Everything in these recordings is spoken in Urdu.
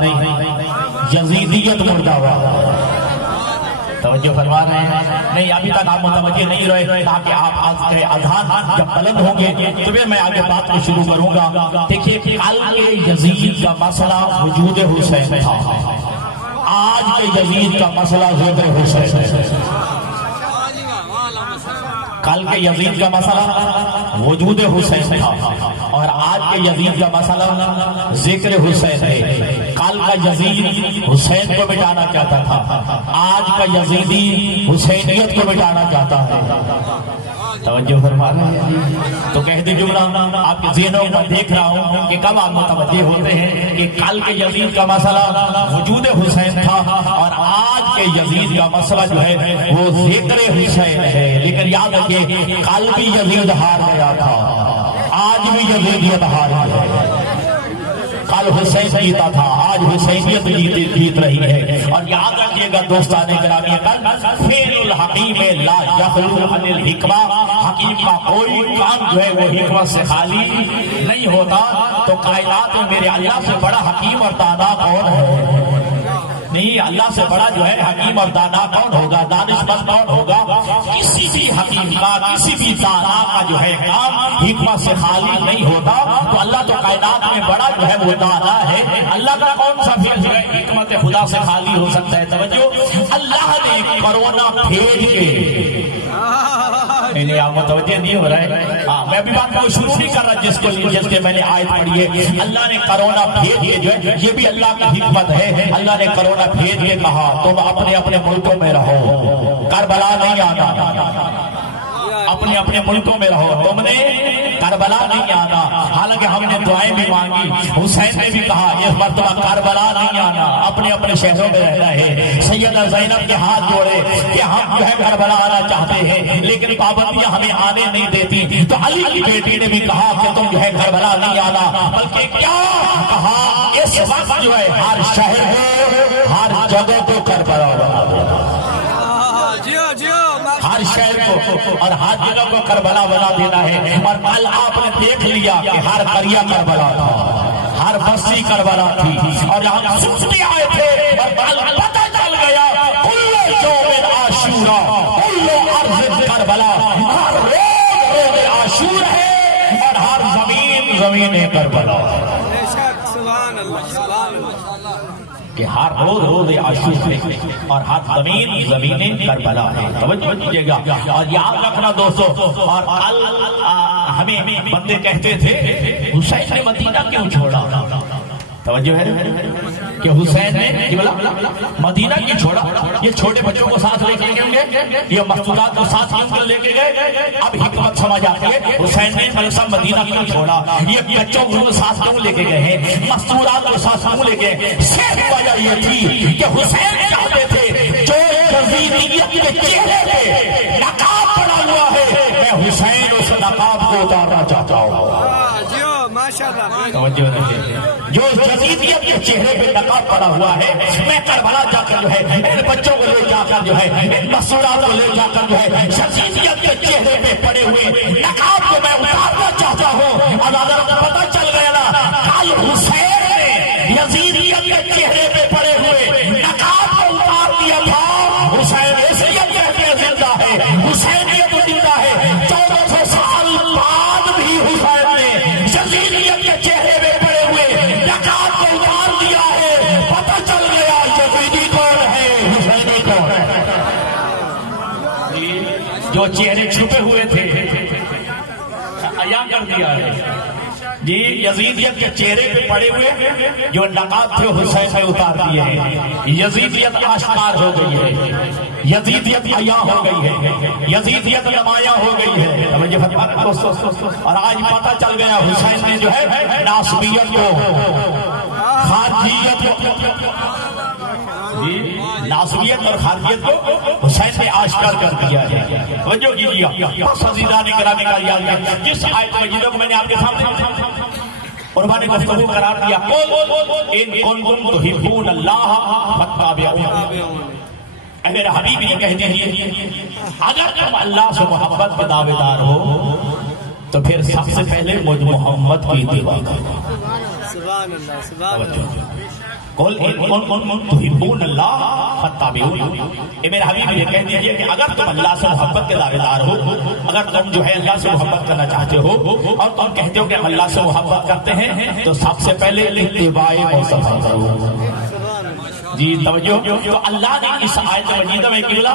نہیں، یزیدیت مردہ باد۔ توجہ فرما رہے ہیں؟ نہیں ابھی تک آپ متوجہ نہیں رہے، تاکہ آپ اذان جب بلند ہوں گے تو پھر میں آگے بات کو شروع کروں گا۔ دیکھیے کل کے یزید کا مسئلہ وجود حسین تھا، آج کے یزید کا مسئلہ ذکر حسین ہے۔ کل کے یزید کا مسئلہ وجود حسین تھا اور آج کے یزید کا مسئلہ ذکر حسین ہے۔ کل کا یزید حسین کو مٹانا چاہتا تھا، آج کا یزیدی حسینیت کو مٹانا چاہتا ہے۔ توجہ فرما رہے ہیں؟ تو کہہ دی جملہ آپ کے ذہنوں میں دیکھ رہا ہوں کہ کب آپ متوجہ ہوتے ہیں کہ کل کے یزید کا مسئلہ وجود حسین تھا اور آج کے یزید کا مسئلہ جو ہے وہ ذکر حسین ہے۔ لیکن یاد رکھیے کل بھی یزید ہار گیا تھا، آج بھی یزیدیت ہار گیا ہے۔ کل حسین جیتا تھا، آج حسینیت جیت رہی ہے۔ اور یاد رکھیے گا دوستان گرامی، فعل الحکیم لا یخلو عن الحکمہ، حکیم کا کوئی کام جو ہے وہ حکمت سے خالی نہیں ہوتا۔ تو کائنات میں میرے اللہ سے بڑا حکیم اور دانا کون ہے؟ نہیں، اللہ سے بڑا جو ہے حکیم اور دانا کون ہوگا؟ دانشمند کون ہوگا؟ کسی بھی حکیم کا، کسی بھی دانا کا جو ہے کام حکمت سے خالی نہیں ہوتا۔ تو اللہ تو کائنات میں بڑا جو ہے وہ دانا ہے، اللہ کا کون سا پھر جو ہے حکمت خدا سے خالی ہو سکتا ہے؟ توجہ، اللہ نے کرونا بھیج کے، نہیں آپ متوجہ نہیں ہو رہے ہیں، میں ابھی بات کو شروع نہیں کر رہا جس کے میں نے آیت پڑھی ہے۔ اللہ نے کرونا بھیج کے جو ہے یہ بھی اللہ کی حکمت ہے، اللہ نے کرونا بھیج کے کہا تم اپنے اپنے ملکوں میں رہو، کربلا نہیں آنا، اپنے اپنے ملکوں میں رہو، تم نے کربلا نہیں آنا۔ حالانکہ ہم نے دعائیں بھی مانگی، حسین نے بھی کہا اس مرتبہ کربلا نہیں آنا، اپنے اپنے شہروں میں رہنا ہے۔ سیدہ زینب کے ہاتھ جوڑے کہ ہم جو ہے کربلا آنا چاہتے ہیں لیکن پابندیاں ہمیں آنے نہیں دیتی۔ تو علی کی بیٹی نے بھی کہا کہ تم جو ہے کربلا نہیں آنا، بلکہ کیا کہا اس وقت جو ہے ہر شہر ہے، ہر جگہ کو کربلا بنا دینا، ہر شہر کو اور ہر جگہ کو کربلا بنا دینا ہے۔ اور کل آپ نے دیکھ لیا کہ ہر قریہ کربلا تھا، ہر بستی کربلا تھی، اور یہاں سنتے آئے تھے اور کل پتہ چل گیا کل یوم عاشورا کل ارض کربلا، ہر روز عاشور ہے اور ہر زمین کربلا، کہ ہر روز عاشور ہے اور ہر زمین کربلا ہے۔ توجہ کیجئے گا اور یاد رکھنا دوستو۔ اور کل ہمیں بندے کہتے تھے حسین نے مدینہ کیوں چھوڑا؟ توجہ ہے کہ حسین نے مدینہ کیوں چھوڑا؟ یہ چھوٹے بچوں کو ساتھ لے کے گئے، یہ مستورات کو ساتھ لے کے گئے۔ اب حکمت سمجھ آتی ہے حسین نے مدینہ کیوں چھوڑا، یہ بچوں کو ساتھ کیوں لے کے گئے ہیں، مستورات کو ساتھ کیوں لے گئے؟ صرف وجہ یہ تھی کہ حسین چاہتے تھے جو یزیدیت کے چہرے پہ نقاب پڑا ہوا ہے، میں حسین اس نقاب کو اتارنا چاہتا ہوں۔ جو یزیدیت کے چہرے پہ نقاب پڑا ہوا ہے، میں کربلا جا کر جو ہے ان بچوں کو لے جا کر جو ہے ان مسورات کو لے جا کر جو ہے یزیدیت کے چہرے پہ پڑے ہوئے نقاب کو میں اتارنا چاہتا ہوں۔ اب اگر پتہ چل گیا نا کل حسین نے یزیدیت کے چہرے پہ پڑے ہوئے نقاب کو اتار دیا تھا، حسین حیثیت کہتے ہیں زندہ ہے، حسینیت زندہ ہے۔ 1400 سال بعد بھی حسین نے یزیدیت کے چہرے پہ پڑے ہوئے نقاب کو اتار دیا ہے۔ پتہ چل گیا یزیدی کون ہے، حسینی کون ہے۔ جو چہرے چھپے ہوئے تھے عیاں کر دیا ہے جی، یزیدیت کے چہرے پہ پڑے ہوئے جو نقاب تھے حسین نے اتار دیے ہیں۔ یزیدیت آشکار ہو گئی ہے، یزیدیت عیاں ہو گئی ہے، یزیدیت نمایاں ہو گئی ہے۔ اور آج پتہ چل گیا حسین نے جو ہے ناصبیت کو، خارجیت کو، ناصبیت اور خارجیت کو حسین نے آشکار کر دیا ہے۔ توجہ کیجیے عزیزان گرامی کا یاد ہے جس آیت مجیدہ کو میں نے آپ کے سامنے قربان گفتگو قرار دیا، ان کنتم تحبون اللہ فاتبعونی، اے میرے حبیب یہ کہتے ہیں اگر تم اللہ سے محبت کے دعوے دار ہو تو پھر سب سے پہلے مجھ محمد کی اتباع کرو۔ قل ان کنتم تحبون اللہ فاتبعونی، اے میرے حبیب یہ کہہ دیجئے کہ اگر تم اللہ سے محبت کے دعوے دار ہو، اگر تم جو ہے اللہ سے محبت کرنا چاہتے ہو اور تم کہتے ہو کہ ہم اللہ سے محبت کرتے ہیں، تو سب سے پہلے اتباع مصطفیٰ کرو۔ جی توجہ، تو اللہ نے اس آیت مجیدہ میں کیا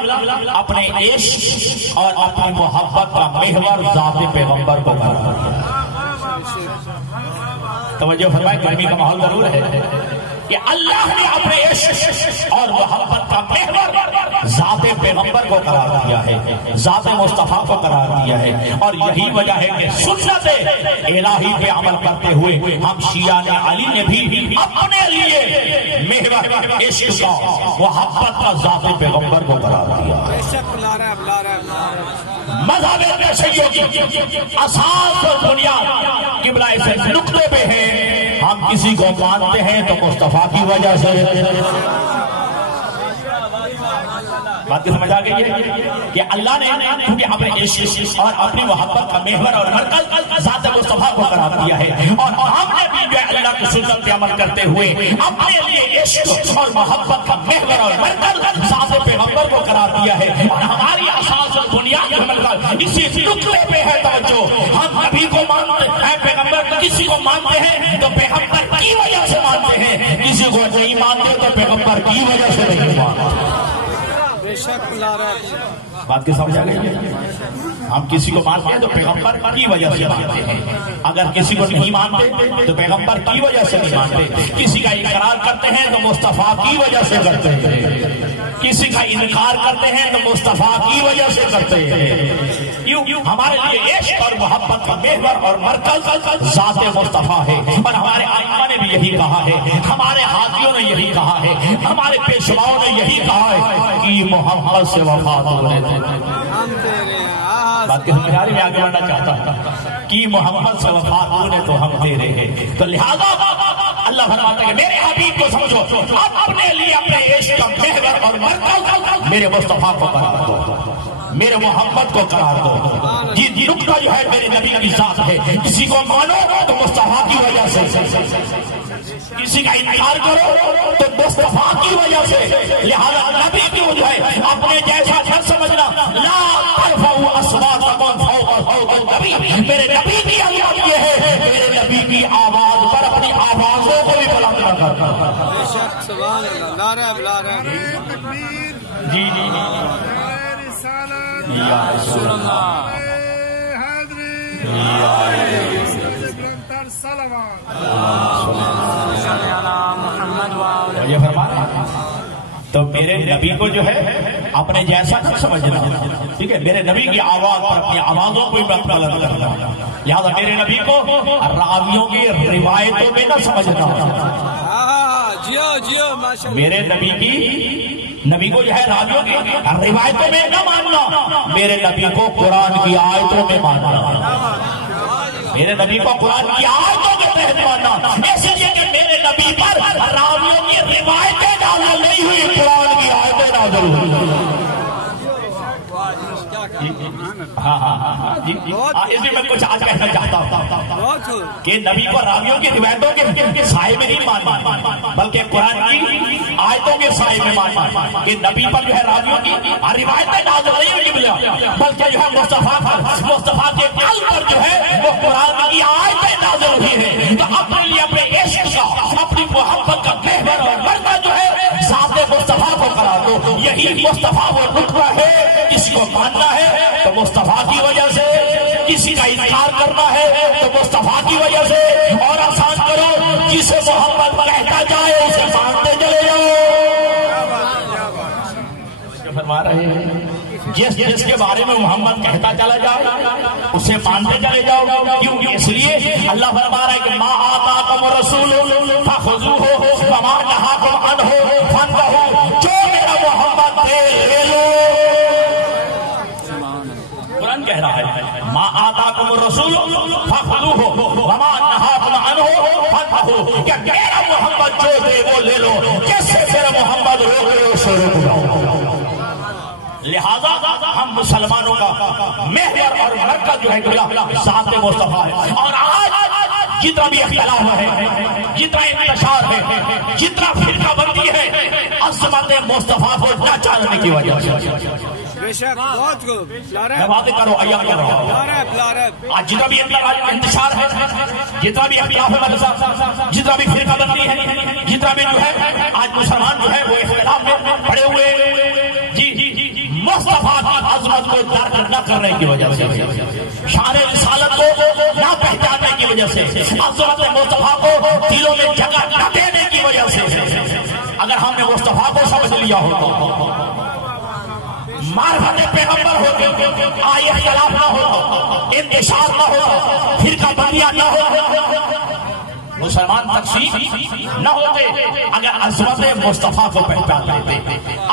اپنے عشق اور اپنی محبت کا محور ذات پیغمبر کو قرار دیا۔ توجہ فرمائے، گرمی کا ماحول ضرور ہے کہ اللہ نے اپنے عشق اور محبت کا محور ذات پیغمبر کو قرار دیا ہے، ذات مصطفیٰ کو قرار دیا ہے، اور یہی وجہ ہے کہ سنت الہی پہ عمل کرتے ہوئے ہم شیعان علی نے بھی اپنے لیے محور عشق کا محبت کا ذات پیغمبر کو قرار دیا۔ مذہب تشیع کی اساس اور بنیاد قبلہ سے نقطے پہ ہے، ہم کسی کو مانتے ہیں تو مصطفیٰ کی وجہ سے۔ بات سمجھ آ گئی ہے کہ اللہ نے کیونکہ اپنے عشق اور اپنی محبت کا محور اور مرکز ذات مصطفیٰ کو قرار دیا ہے، اور ہم نے بھی جو ہے اللہ کی سنت پہ عمل کرتے ہوئے اپنے لیے عشق اور محبت کا محور اور مرکز ذات پیغمبر کو قرار دیا ہے، اور ہماری اساس اور بنیاد اسی نقطے پہ ہے۔ توجہ، ہم نبی کو مانتے ہیں، پیغمبر کسی کو مانتے ہیں تو پیغمبر کی وجہ سے مانتے ہیں، کسی کو نہیں مانتے تو پیغمبر کی وجہ سے نہیں مانتے۔ بات کی سمجھ آ گئی؟ ہم کسی کو مانتے ہیں تو پیغمبر کی وجہ سے مانتے ہیں، اگر کسی کو نہیں مانتے تو پیغمبر کی وجہ سے نہیں مانتے، کسی کا اقرار کرتے ہیں تو مصطفیٰ کی وجہ سے کرتے ہیں، کسی کا انکار کرتے ہیں تو مصطفیٰ کی وجہ سے کرتے ہیں۔ کیوں؟ ہمارے لیے عشق اور محبت کا محور اور مرکز ذات مصطفیٰ ہے، اور ہمارے آئمہ نے بھی یہی کہا ہے، ہمارے حاجیوں نے یہی کہا ہے، ہمارے پیشواؤں نے یہی کہا ہے کہ محمد سے وفات ہونے دیں۔ بات کی سمجھ آ رہی ہے؟ آگے بڑھنا چاہتا ہوں کہ محمد سے وفات ہونے تو ہم تیرے ہیں، تو لہذا اللہ فرماتا ہے کہ میرے حبیب کو سمجھو، اب اپنے لیے اپنے عشق کا محور اور مرکز میرے مصطفیٰ کو قرار دو، میرے محمد کو قرار دو۔ جی نقطہ جو ہے میرے نبی کی ذات ہے، کسی کو مانو تو مصطفیٰ کی وجہ سے، کسی کا انکار کرو تو مصطفیٰ کی وجہ سے، لہذا نبی کو جو ہے اپنے جیسا نہ سمجھنا۔ لا ترفعوا اصواتکم فوق صوت النبی، میرے نبی کی آواز یہ ہے، میرے نبی کی آواز پر اپنی آوازوں کو بھی بلند نہ کرنا۔ سبحان اللہ، نعرہ تکبیر، جی جی یا رسول اللہ، یہ فرمایا تو میرے نبی کو جو ہے اپنے جیسا نہ سمجھنا، ٹھیک ہے، میرے نبی کی آواز پر اپنی آوازوں کو بھی بلند کرنا، لہٰذا میرے نبی کو راویوں کی روایتوں میں نہ سمجھنا، میرے نبی کو جو ہے راویوں کی روایتوں میں نہ ماننا، میرے نبی کو قرآن کی آیتوں میں ماننا، میرے نبی کو قرآن کی آیتوں کے تحت ماننا، اس لیے کہ میرے نبی پر راویوں کی روایتیں نازل نہیں ہوئی، قرآن کی آیتیں نازل ہوئی۔ اس میں کچھ آج کہنا چاہتا ہوں کہ نبی کو راویوں کی روایتوں کے سائے میں نہیں ماننا، بلکہ قرآن کی آیتوں کے سائے میں ماننا، کہ نبی پر جو ہے راویوں کی روایتیں نازل نہیں ہوئی، بلکہ جو ہے مصطفیٰ کے قلب پر جو ہے وہ قرآن کی آیتیں نازل ہوئی ہیں۔ تو اپنے لیے اپنے عشق کا، اپنی محبت کا محور اور مرکز جو ہے ذات مصطفیٰ کو قرار دو، یہی مصطفیٰ وہ رتبہ ہے، کسی کو ماننا ہے تو مصطفیٰ کی وجہ سے، کسی کا انکار کرنا ہے تو مصطفیٰ کی وجہ سے، اور آسان کرو جسے محمد کہتا جائے اسے مانتے چلے جاؤ۔ فرما رہے ہیں جس کے بارے میں محمد کہتا چلا جائے اسے مانتے چلے جاؤ، کیوں؟ اس لیے اللہ فرما رہا ہے کہ ما آتاکم الرسول فخذوہ وما نہاکم عنہ فانتہوا، جو میرا محمد دے لے لو۔ قرآن کہہ رہا ہے ما آتاکم الرسول فخذوہ وما نہاکم عنہ فانتہوا، کہ میرا محمد جو دے وہ لے لو، جس سے میرا محمد روک لے اسے روک لو۔ لہذا ہم مسلمانوں کا محور اور مرکز جو ہے ذات مصطفیٰ ہے، اور آج جتنا بھی اختلاف ہے، جتنا انتشار ہے، جتنا فرقہ بندی ہے، عظمت مصطفیٰ کو نہ جاننے کی وجہ سے۔ میں باتیں کرو ایام کر رہا ہوں۔ آج جتنا بھی انتشار ہے، جتنا بھی اختلاف ہے مدرسہ، جتنا بھی فرقہ بندی ہے، جتنا بھی جو ہے آج مسلمان جو ہے وہ اختلاف میں پڑے ہوئے جی مصطفیٰ کی عظمت کو درک نہ کرنے کی وجہ سے، شان رسالت کو نہ پہچاننے کی وجہ سے، عظمت مصطفیٰ کو دلوں میں جگہ نہ دینے کی وجہ سے۔ اگر ہم نے مصطفیٰ کو سمجھ لیا ہوتا، معرفت پیغمبر ہوتے، آئے اختلاف نہ ہوتا، انتشار نہ ہوتا، فرقہ بندیاں نہ ہوتا، مسلمان تقسیم نہ ہوتے، اگر عظمت مصطفیٰ کو پہچان لیتے،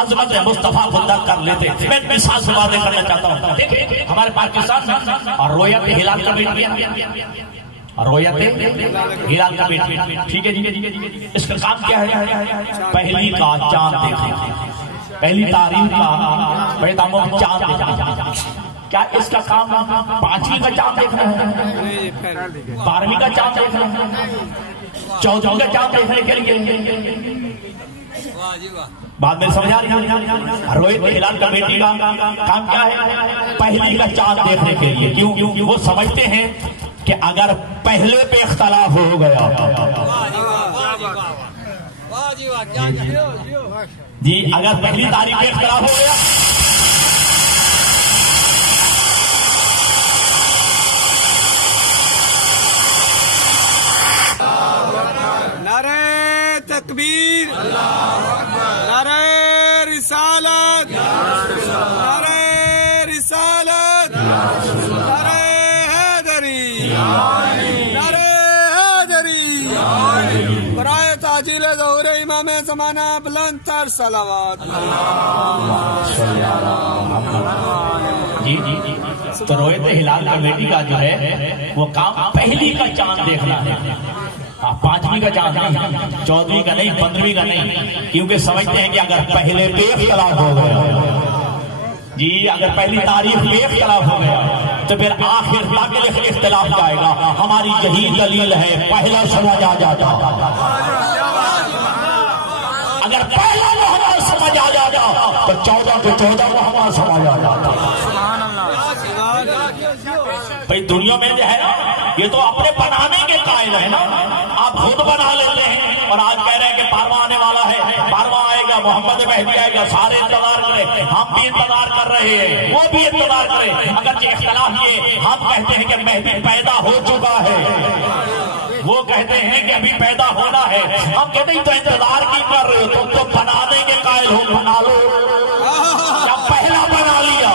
عظمت مصطفیٰ کو درک کر لیتے۔ میں مثال سے واضح کرنا چاہتا ہوں، دیکھیں ہمارے پاکستان میں اور رویت ہلال کا بیٹی، رویت ہلال کا بیٹی، ٹھیک ہے جی، اس کا کام کیا ہے؟ پہلی کا چاند دیکھنا، پہلی تاریخ کا بڑے داموں میں چاند دیکھنا۔ کیا اس کا کام 5ویں کا چاند دیکھنا ہے، 12ویں کا چاند دیکھنا ہے، 14ویں کا چاند دیکھنے کے لیے؟ بعد میں سمجھا رہی ہے رویت ہلال کا بیٹی کا کام کیا ہے؟ پہلی کا چاند دیکھنے کے لیے۔ کیوں؟ وہ سمجھتے ہیں کہ اگر پہلے پہ اختلاف ہو گیا جی، اگر پہلی تاریخ پہ اختلاف ہو گیا نعرہ تکبیر، نعرہ رسالت، نعرہ رسالت، نعرہ حیدری، نعرہ حیدری، برائے تاجیل ظہور امام زمانہ بلند تر صلوات۔ جی تو رویت ہلال کا بیٹی کا جو ہے وہ کام پہلی کا چاند دیکھنا ہے، 5ویں کا چاند نہیں، 14ویں کا نہیں، 15ویں کا نہیں، کیونکہ سمجھتے ہیں کہ اگر پہلے پہ اختلاف ہو گیا جی، اگر پہلی تاریخ پہ اختلاف ہو گیا تو پھر آخر تک اختلاف جائے گا۔ ہماری یہی دلیل ہے، پہلا سمجھ آ جاتا، اگر پہلا محمد سمجھ آ جاتا تو 14 کے 14 محمد سمجھ آ جاتا۔ بھئی دنیا میں جو ہے نا یہ تو اپنے بنانے کے قائل ہے نا، آپ خود بنا لیتے ہیں اور آج کہہ رہے ہیں کہ 12واں آنے والا ہے، 12واں آئے گا، محمد مہدی آئے گا، سارے انتظار کریں، ہم بھی انتظار کر رہے ہیں، وہ بھی انتظار کریں، اگرچہ اختلاف یہ ہم کہتے ہیں کہ مہدی پیدا ہو چکا ہے، وہ کہتے ہیں کہ ابھی پیدا ہونا ہے، ہم کہتے ہیں تو انتظار کی کر رہے ہو، تم تو بنانے کے قائل ہو، بنا لو، جب پہلا بنا لیا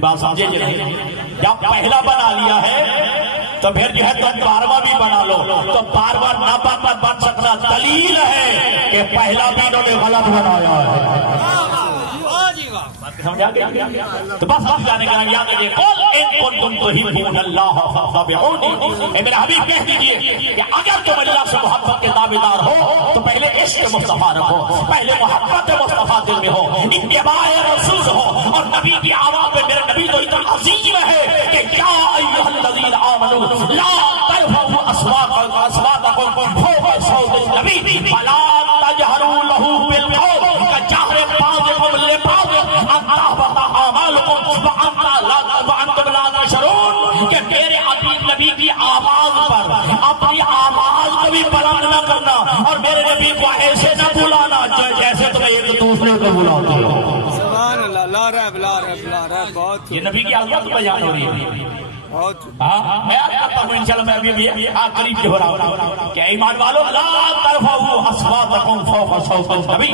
بات سمجھے جب پہلا بنا لیا ہے تو پھر جو ہے تم 12واں بھی بنا لو، تو 12واں نہ بن سکتا، دلیل ہے کہ پہلا بھی انہوں نے غلط بنایا ہے۔ سمجھا گیا؟ تو بس جانے کا یاد رکھیے، قل ان کنتم تحبون اللہ فاتبعونی، اے میرا حبیب کہہ دیجئے کہ اگر تم اللہ سے محبت کے دعویدار ہو تو پہلے عشق مصطفیٰ رکھو، پہلے محبت مصطفیٰ دل میں ہو، اتباع رسول ہو، اور نبی کی آواز میں میرے نبی تو اتنا عظیم ہے کہ یا ایھا الذین آمنوا لا ترفعوا اصواتکم فوق صوت النبی ولا تجهروا له بالقول كجهر بعضكم لبعض ان تحبط اعمالكم وانتم لا تشعرون، کہ میرے حبیب نبی کی آواز پر اپنی آواز کو بھی بلند نہ کرنا اور میرے نبی کو ایسے نہ بلانا جیسے تم ایک دوسرے کو بلاتے ہو۔ سبحان اللہ، لا ریب لا ریب لا ریب، بہت یہ نبی کی عظمت بیان ہو رہی ہے۔ میں یاد کرتا ہوں انشاءاللہ، میں ابھی قریب کی ہو رہا ہوں کہ ایمان والو لا ترفعوا اصواتکم فوق صوت النبی،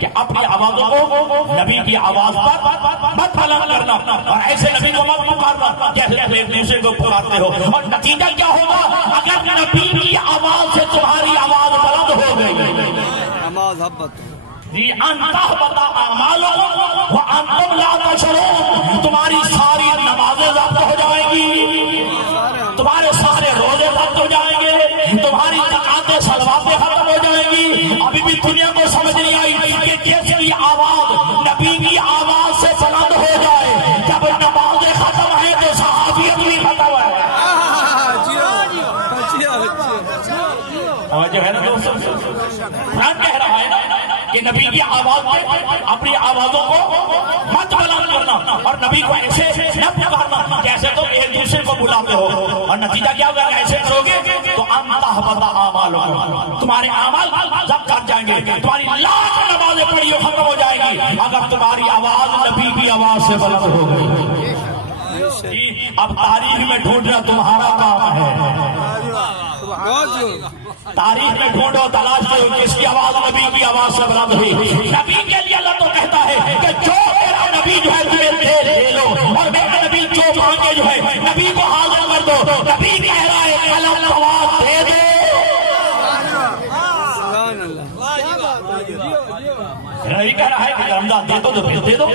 کہ اپنی آوازوں کو نبی کی آواز پر مت بلند کرنا اور ایسے نبی کو مت پکارنا جیسے ایک دوسرے کو پکارتے ہو، اور نتیجہ کیا ہوگا اگر نبی کی آواز سے تمہاری آواز بلند ہو گئی؟ آواز حبت جی، ان تحبط اعمالکم وانتم لا تشعرون، تمہاری ساری نمازیں ضبط ہو جائیں گی، تمہارے سارے روزے ضبط ہو جائیں گے، تمہاری زکاتیں صلواتیں ختم ہو جائیں گی۔ ابھی بھی دنیا کو سمجھ نہیں آئی کہ جس کی آواز نبی کی آواز سے بلند ہو جائے، جب نمازیں ختم ہیں تو صحابیت بھی ختم ہے۔ میرے دوست قرآن کہہ رہا ہے نا کہ نبی کی آواز میں اپنی آوازوں کو مت بلند کرنا اور نبی کو ایسے نہ پکارنا جیسے تم ایک دوسرے کو بلاتے ہو، اور نتیجہ کیا ہوگا؟ ایسے کرو گے تو انتہبط اعمالکم، تمہارے اعمال ضبط کر جائیں گے، تمہاری لاکھ نمازیں پڑھی ختم ہو جائے گی اگر تمہاری آواز نبی کی آواز سے بلند ہو گئی۔ اب تاریخ میں ڈھونڈنا تمہارا کام ہے، تاریخ میں ڈھونڈو، تلاش کرو کس کی آواز نبی کی آواز سے بلند ہوئی۔ نبی کے لیے اللہ تو کہتا ہے کہ جو میرا نبی جو ہے تمہیں دے لو، اور میرا نبی جو مانگے جو ہے نبی کو حاضر کر دو۔ نبی کہہ رہا ہے قلم آواز دے دو، نبی کہہ رہا ہے کہ رمضان دے دو تو پھر دے دو،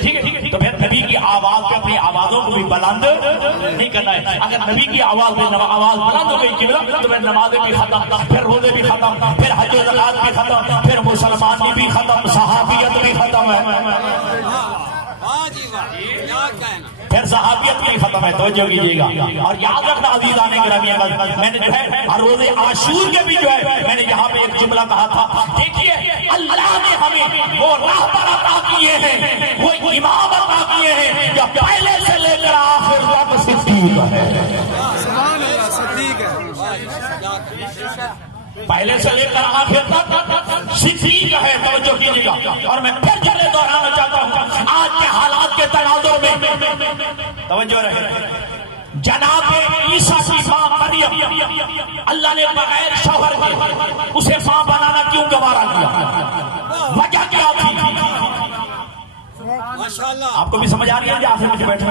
ٹھیک ہے؟ تو پھر نبی کی آواز پہ اپنی آوازوں کو بھی بلند نہیں کرنا ہے۔ اگر نبی کی آواز پہ آواز بلند ہو گئی تو پھر نمازیں بھی ختم، پھر روزے بھی ختم، پھر حج و زکات بھی ختم، پھر مسلمانی بھی ختم، صحابیت بھی ختم ہے، پھر صحابیت بھی ختم ہے۔ توجہ کیجیے گا اور یاد رکھنا عزیزان گرامی، میں نے جو ہے ہر روز عاشور کے بھی جو ہے میں نے یہاں پہ ایک جملہ کہا تھا، دیکھیے اللہ نے ہمیں وہ راہبر عطا کیے ہیں، وہ امام عطا کیے ہیں جو پہلے سے لے کر آخر تک صدیق ہے، پہلے سے لے کر آخر تک صدیق ہے۔ توجہ کیجیے گا اور میں پھر چلے دہرانا چاہتا ہوں آج کے حالات کے تناظر میں توجہ رہے۔ جناب عیسیٰ کی ماں مریم، اللہ نے بغیر شوہر کے اسے ماں بنانا کیوں گوارا کیا؟ وجہ کیا تھی؟ آپ کو بھی سمجھ آ رہی ہے؟ آخر مجھے بیٹھے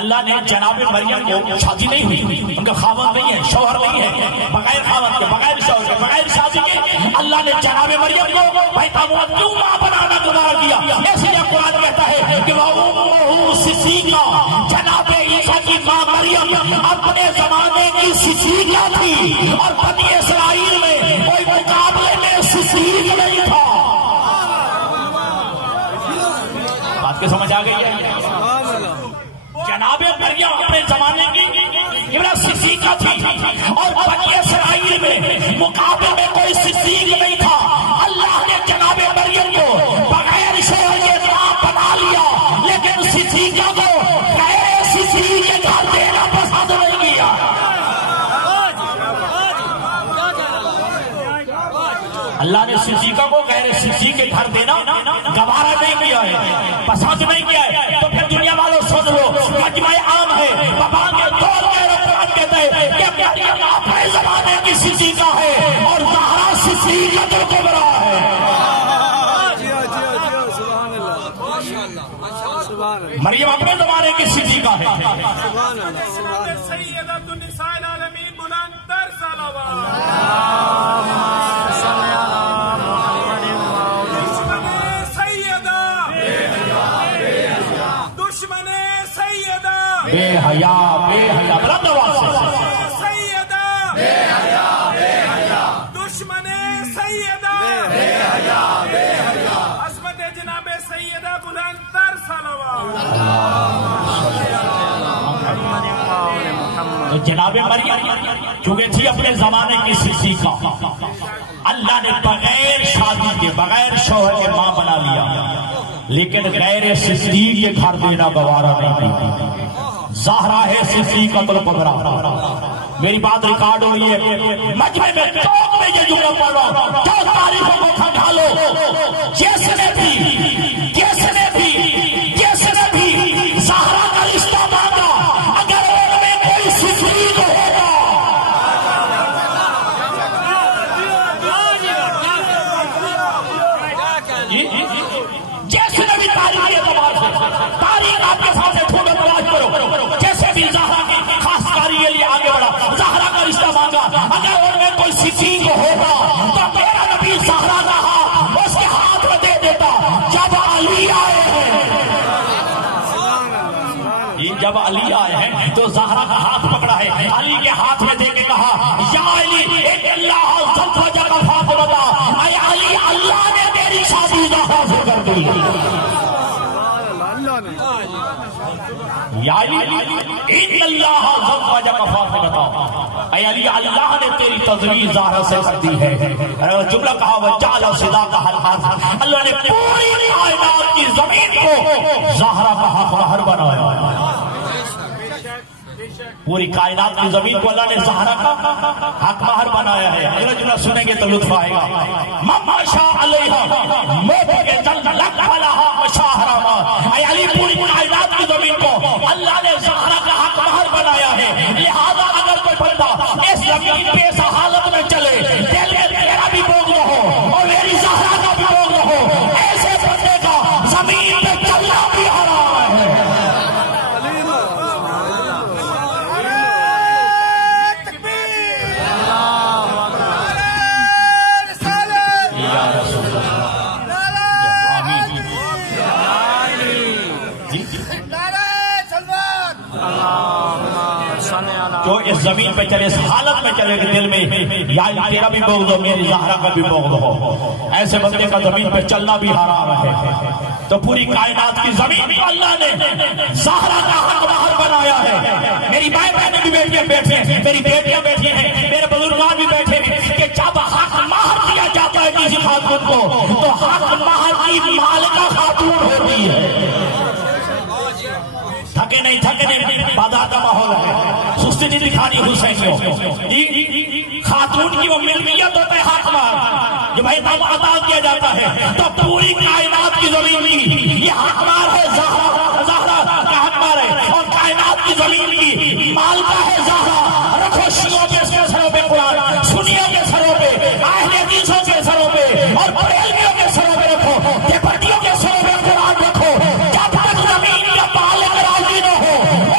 اللہ نے جناب مریم کو شادی نہیں ہوئی، ان کا خاوند نہیں ہے، شوہر نہیں ہے، بغیر خاوند کے، بغیر شوہر کے، بغیر شادی کے اللہ نے جناب مریم کو بیت معمور کیوں ماں بنانا گوارا کیا؟ اس لیے قرآن کہتا ہے کہ وَأُمُّهُ صِدِّیقَةٌ، جناب عیسیٰ کی ماں مریم اپنے زمانے کی صدیقہ تھی اور بنی اسرائیل میں کوئی مقابلے میں صدیق نہیں تھا۔ بات کو سمجھ آ گئی ہے؟ جناب مریم اپنے زمانے کی صدیقہ تھی اور بنی اسرائیل میں مقابلے میں کوئی صدیق نہیں تھا۔ اللہ نے جناب مریم کو بغیر شوہر کے ماں بنا لیا، لیکن صدیقہ کو غیر صدیق کے گھر دینا پسند نہیں کیا۔ اللہ نے صدیقہ کو غیر صدیق کے گھر دینا گوارا نہیں کیا ہے، پسند نہیں کیا ہے۔ تو پھر دنیا والوں سن لو، مجمع عام ہے، بابا کے دور میں قرآن کہتے ہیں کہ مریم اپنے زمانے کی صدیقہ ہے اور زہرا صدیقۃ الکبریٰ ہے۔ مریم اپنے زمانے کی صدیقہ ہے۔ سیدۃ النساء العالمین بلند تر صلوات۔ بے حیا بے حیا بلند آواز سے سیدہ بے حیا بے حیا، دشمن سیدہ بے حیا بے حیا، عظمت جناب سیدہ بلند تر صلوات۔ تو جناب مریم چونکہ تھی اپنے زمانے کی صدیقہ، اللہ نے بغیر شادی کے، بغیر شوہر کے ماں بنا لیا، لیکن غیر صدیق کے گھر دینا گوارا نہیں کی۔ زہرا ہے صدیقۃ الکبریٰ۔ میری بات ریکارڈ ہو رہی ہے، مجمع میں چوک میں یہ جملہ پڑھ رہا ہوں، جو تاریخوں کو کھنگالو، جس نے بھی زہرا کا رشتہ مانگا، اگر ان میں کوئی صدیق ہوگا، جیسے بھی تاریخ کے اعتبار سے، تاریخ آپ کے سامنے ڈھونڈو، تلاش کرو، جیسے بھی زہرا کی خاص کاری کے لیے آگے بڑھا، زہرا کا رشتہ مانگا، اگر ان میں کوئی صدیق ہوگا تو میرا نبی زہرا کا ہاتھ اس کے ہاتھ میں دے دیتا۔ جب علی آئے ہیں، جب علی آئے ہیں تو زہرا کا ہاتھ پکڑا ہے، علی کے ہاتھ میں دے کے کہا یا علی ایک اللہ زوجہ کا فاطمہ، اے علی اللہ نے میری شادی کا حاصل کر دی۔ یا علی ان اللہ زوجہ کا فاطمہ، اے علی اللہ نے تیری تجویز زہرا سے کر دی ہے. جملہ کہا وجعل صداقها الحق، اللہ نے پوری کائنات کی زمین کو زہرا کا حق مہر بنایا. پوری کائنات کی زمین کو اللہ نے زہرا کا حق مہر بنایا ہے. اگلا جملہ سنیں گے تو لطف آئے گا. مماشا علیہا موت کے جل لک فلہا مشاہرہ. اے علی پوری کائنات کی زمین کو اللہ نے زہرا کا حق مہر بنایا ہے. لہذا اگر کوئی بندہ اس زمین پہ اس حالت میں چلے دل میں تیرا بھی بغض ہو اور میری زہرا کا بھی بغض ہو، ایسے بندے کا زمین پہ چلنا بھی حرام ہے. جو اس زمین پہ چلے، اس حالت میں چلے کہ دل میں یا تیرا بھی بغض ہو میری زہرا کا بھی بغض ہو، ایسے بندے کا زمین پہ چلنا بھی حرام ہے. تو پوری کائنات کی زمین کو اللہ نے زہرا کا حق مہر بنایا ہے. میری مائیں بہنیں بھی بیٹھے ہیں، میری بیٹیاں بیٹھی ہیں، میرے بزرگان بھی بیٹھے ہیں کہ جب حق مہر دیا جاتا ہے کسی خاتون کو تو حق مہر کی مالکہ خاتون ہوتی ہے. تھکے نہیں بازار کا ماحول ہے، سستی نہیں دکھانی حسین کو. خاتون کی وہ ملکیت ہوتا ہے حق مہر جو بھائی تب عطا کیا جاتا ہے. تو پوری کائنات کی زمین کی یہ حق مہر ہے، زہرا کا حق مہر ہے. اور کائنات کی زمین کی مالکہ ہے زہرا. رکھو شیعوں کے سروں پہ قرآن، سنیوں کے سروں پہ، اہل حدیثوں کے سروں پہ اور بریلویوں کے سروں پہ رکھو، دیوبندیوں کے سروں پہ قرآن رکھو. جب تک زمین کا مالک راضی نہ ہو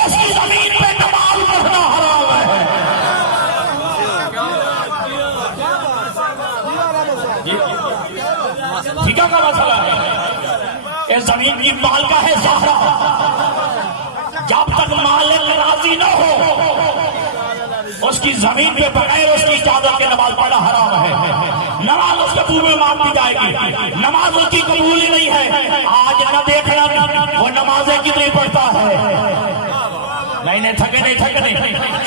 اس کی زمین پہ نماز پڑھنا حرام ہے. ٹھیک ہے کا مسئلہ ہے. اس زمین کی مالکہ ہے زہرا. جب تک مالک راضی نہ ہو اس کی زمین پہ بغیر اس کی اجازت کے نماز پڑھنا حرام ہے. نماز اس کے منہ میں مار دی جائے گی، نماز اس کی قبول ہی نہیں ہے. آج نہ دیکھنا وہ نمازیں کتنی پڑھتا ہے. نہیں تھکے نہیں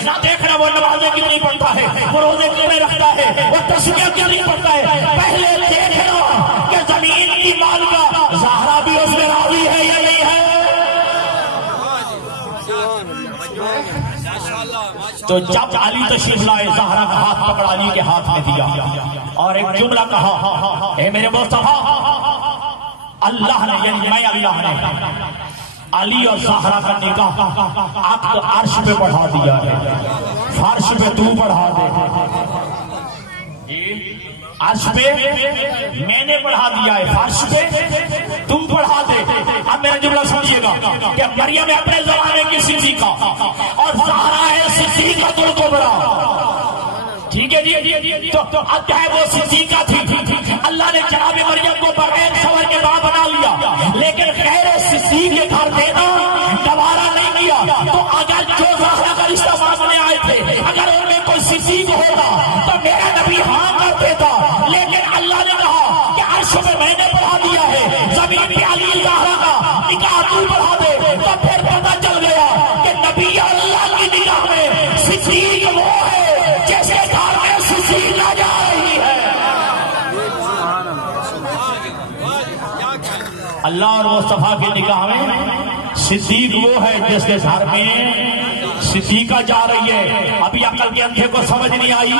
نہ دیکھنا وہ نمازیں کتنی پڑھتا ہے، وہ روزے کتنے رکھتا ہے، وہ تسبیح کتنی پڑھتا ہے. پہلے دیکھنا کہ زمین کی مالکہ زہرا بھی اس میں راضی ہے یا نہیں ہے. تو جب علی تشریف لائے زہرا کا ہاتھ پکڑا علی کے ہاتھ میں دیا اور ایک جملہ کہا، اے میرے مصطفیٰ، اللہ نے یعنی میں اللہ نے علی اور زہرا کا نکاح عقد عرش پہ بڑھا دیا ہے. فرش پہ تو بڑھا دے، عرش پہ میں نے بڑھا دیا ہے، فرش پہ تم بڑھا دے. اب میرا جملہ سمجھیے گا کہ مریم اپنے زمانے کی صدیقہ اور زہرا ہے صدیقۃ الکبریٰ. ٹھیک ہے جی. تو اب چاہے وہ صدیقہ تھی، اللہ نے جناب مریم کو بغیر سور کے ماں بنا لیا، لیکن غیر صدیق کے گھر دینا دوبارہ نہیں کیا. تو اگر جو زہرا کا رشتہ مانگنے آئے تھے اگر ان میں کوئی صدیق ہوتا تو میرا نبی ہاں کر دیتا، لیکن اللہ نے کہا کہ عرش پہ میں نے بڑھا دیا ہے، زمین پہ علی زہرا کا نکاح تو بڑھا دے. تو پھر پتہ چل گیا کہ نبی اللہ کی نگاہ میں صدیق وہ ہے جیسے گھر میں صدیق نہ جا رہی ہے. اللہ اور مصطفیٰ کی نگاہ میں صدیق وہ ہے جس کے گھر میں صدیقہ جا رہی ہے. ابھی عقل کے اندھے کو سمجھ نہیں آئی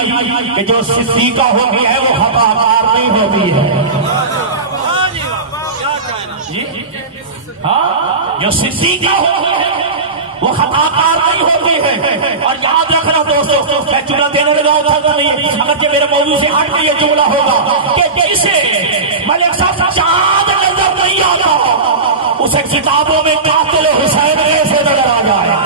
کہ جو صدیقہ ہوتی ہے وہ خطا کار نہیں ہوتی ہے. ہاں، جو صدیقہ ہوتی ہے وہ خطا کار نہیں ہوتی ہے. اور یاد رکھنا دوستو، میں جملہ دینے لگا تھا نہیں، اگر یہ میرے موضوع سے ہٹ کے یہ جملہ ہوگا کہ جیسے ملک صاحب چاند نظر نہیں آتا اسے کتابوں میں قاتل حسین ایسے نظر آ جائے.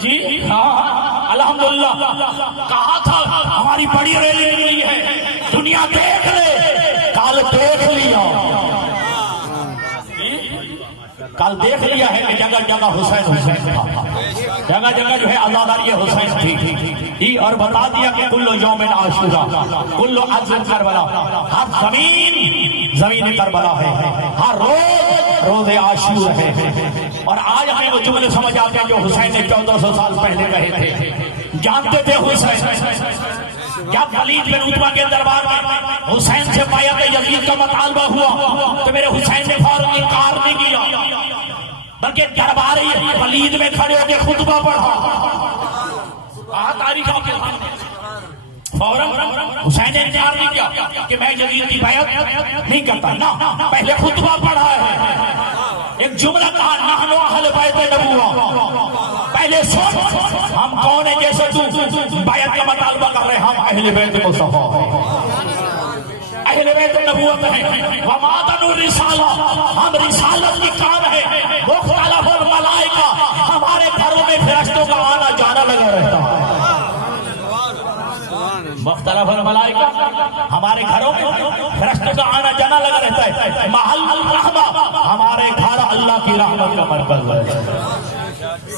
جی ہاں الحمدللہ کہا تھا ہماری بڑی ریلی نہیں ہے، دنیا دیکھ لے، کل دیکھ لیا، کل دیکھ لیا ہے کہ جگہ جگہ حسین تھا، جگہ جگہ جو ہے آزاداری حسین تھی. اور بتا دیا کہ کل یوم عاشورا، کل عزم کربلا، ہر زمین کربلا ہے، ہر روز عاشور ہے. اور آج ہمیں وہ جملے سمجھ آتے ہیں جو حسین نے 1400 سال پہلے کہے تھے. جانتے تھے حسین جب ولید بن عتبہ کے دربار میں حسین سے بیعت یزید کا مطالبہ ہوا تو میرے حسین نے فوراً انکار نہیں کیا بلکہ دربار ولید میں کھڑے ہو کے خطبہ پڑھا. تاریخ آپ کے سامنے فوراً حسین نے انکار نہیں کیا کہ میں یزید کی بیعت نہیں کرتا. نہ پہلے خطبہ پڑھا ہے, ایک جملہ کہا نحن اہل بیت نبوہ. پہلے سن ہم کون ہیں جیسے تو بیعت کا مطالبہ کر رہے ہیں. ہم اہل بیت مصطفیٰ اہل بیت نبوت ہیں. ومادن الرسالہ ہم رسالت کی کام ہے. مختلف الملائکہ ہمارے گھروں میں فرشتوں کا آنا جانا لگا رہتا ہے. مختلف الملائکہ ہمارے گھروں میں فرشتوں کا آنا جانا لگا رہتا ہے. محل الرحمہ ہمارے گھر اللہ کی رحمت کا مرکز ہے.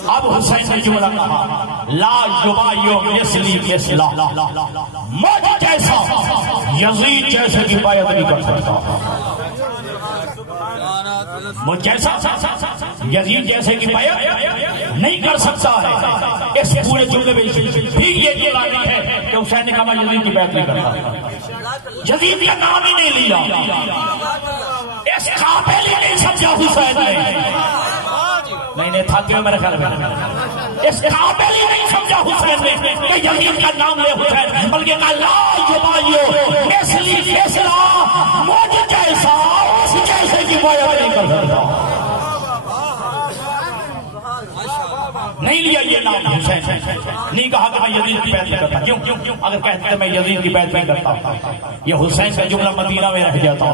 اب حسین نے جملہ کہا لا یبایع مثلی مثلا, مجھ جیسا یزید جیسے کی بیعت نہیں کر سکتا. مجھ جیسا یزید جیسے کی بیعت نہیں کر سکتا ہے. اس پورے جملے میں بھی یہ جملہ نہیں ہے کہ حسین نے کہا میں یزید کی بیعت نہیں کرتا. یزید کا نام ہی نہیں لیا. اس قابل ہی نہیں سمجھا حسین نے. نہیں تھاکے ہوئے میرے خیال میں اس قابل ہی نہیں سمجھا حسین نے کہ یزید کا نام لے حسین, بلکہ کہا لا یبایع مثلی مثلا, مجھ جیسا اس جیسے کی بیعت نہیں کر سکتا. نہیں لیا یہ نام حسین, نہیں کہا کہ میں یزید کی بیعت نہیں کرتا. کیوں اگر کہتے میں یزید کی بیعت نہیں کرتا یہ حسین کا جملہ مدینہ میں رہ جاتا.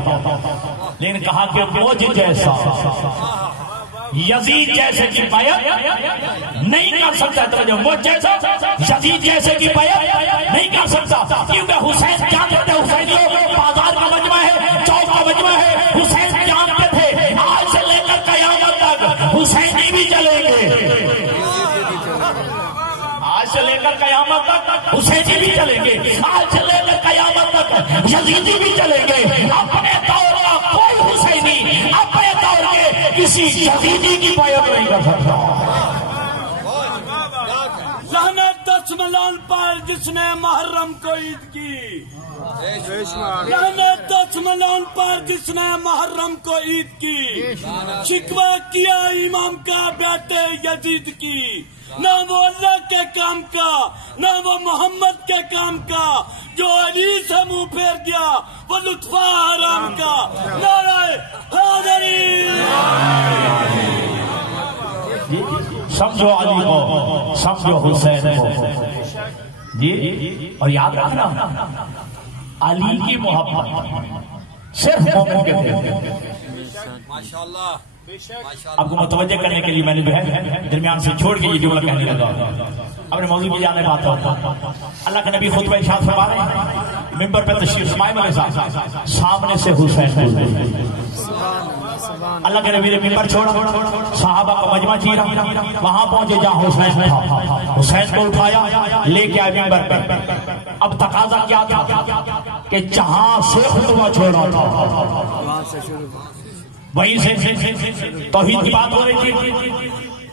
لیکن کہا کہ مجھ جیسا یزید جیسے کی بیعت نہیں کر سکتا. تو وہ جیسا یزید جیسے کی بیعت نہیں کر سکتا, کیونکہ حسین جانتے تھے حسین بازار کا مجمع ہے, چوک کا مجمع ہے. حسین جانتے تھے آج سے لے کر قیامت تک حسین بھی چلیں گے. آج سے لے کر قیامت تک حسین بھی چلیں گے. آج سے لے کر قیامت تک یزیدی بھی چلیں گے. اپنے دور کا کوئی حسینی اپنے دور کے کسی یزیدی کی بیعت نہیں کر سکتا. لعنت 10 ملان پر جس نے محرم کو عید کی. لعنت 10 ملان پر جس نے محرم کو عید کی. شکوہ کیا امام کا بیٹے یزید کی. نہ وہ اللہ کے کام کا نہ وہ محمد کے کام کا. جو علی سے منہ پھیر گیا وہ لطفہ حرام کا. نعرہ حیدری. سمجھو علی کو, سمجھو حسین کو جی. اور یاد رکھنا علی کی محبت صرف مومن کے تھے. ماشاءاللہ آپ کو متوجہ کرنے کے لیے میں نے جو ہے درمیان سے چھوڑ کے یہ جملہ کہنے لگا. اپنے موضوع کی جانے بات ہوتا. اللہ کے نبی خطبہ ارشاد فرما رہے ہیں, ممبر پہ تشریف فرمائے میرے ساتھ, سامنے سے حسین. اللہ کے نبی نے ممبر چھوڑا, صحابہ کا مجمع چیرا, وہاں پہنچے جہاں حسین تھا. حسین کو اٹھایا لے کے آئے ممبر پہ. اب تقاضا کیا تھا کہ جہاں سے خطبہ چھوڑا تھا وہیں سے توحید کی بات ہو رہی تھی.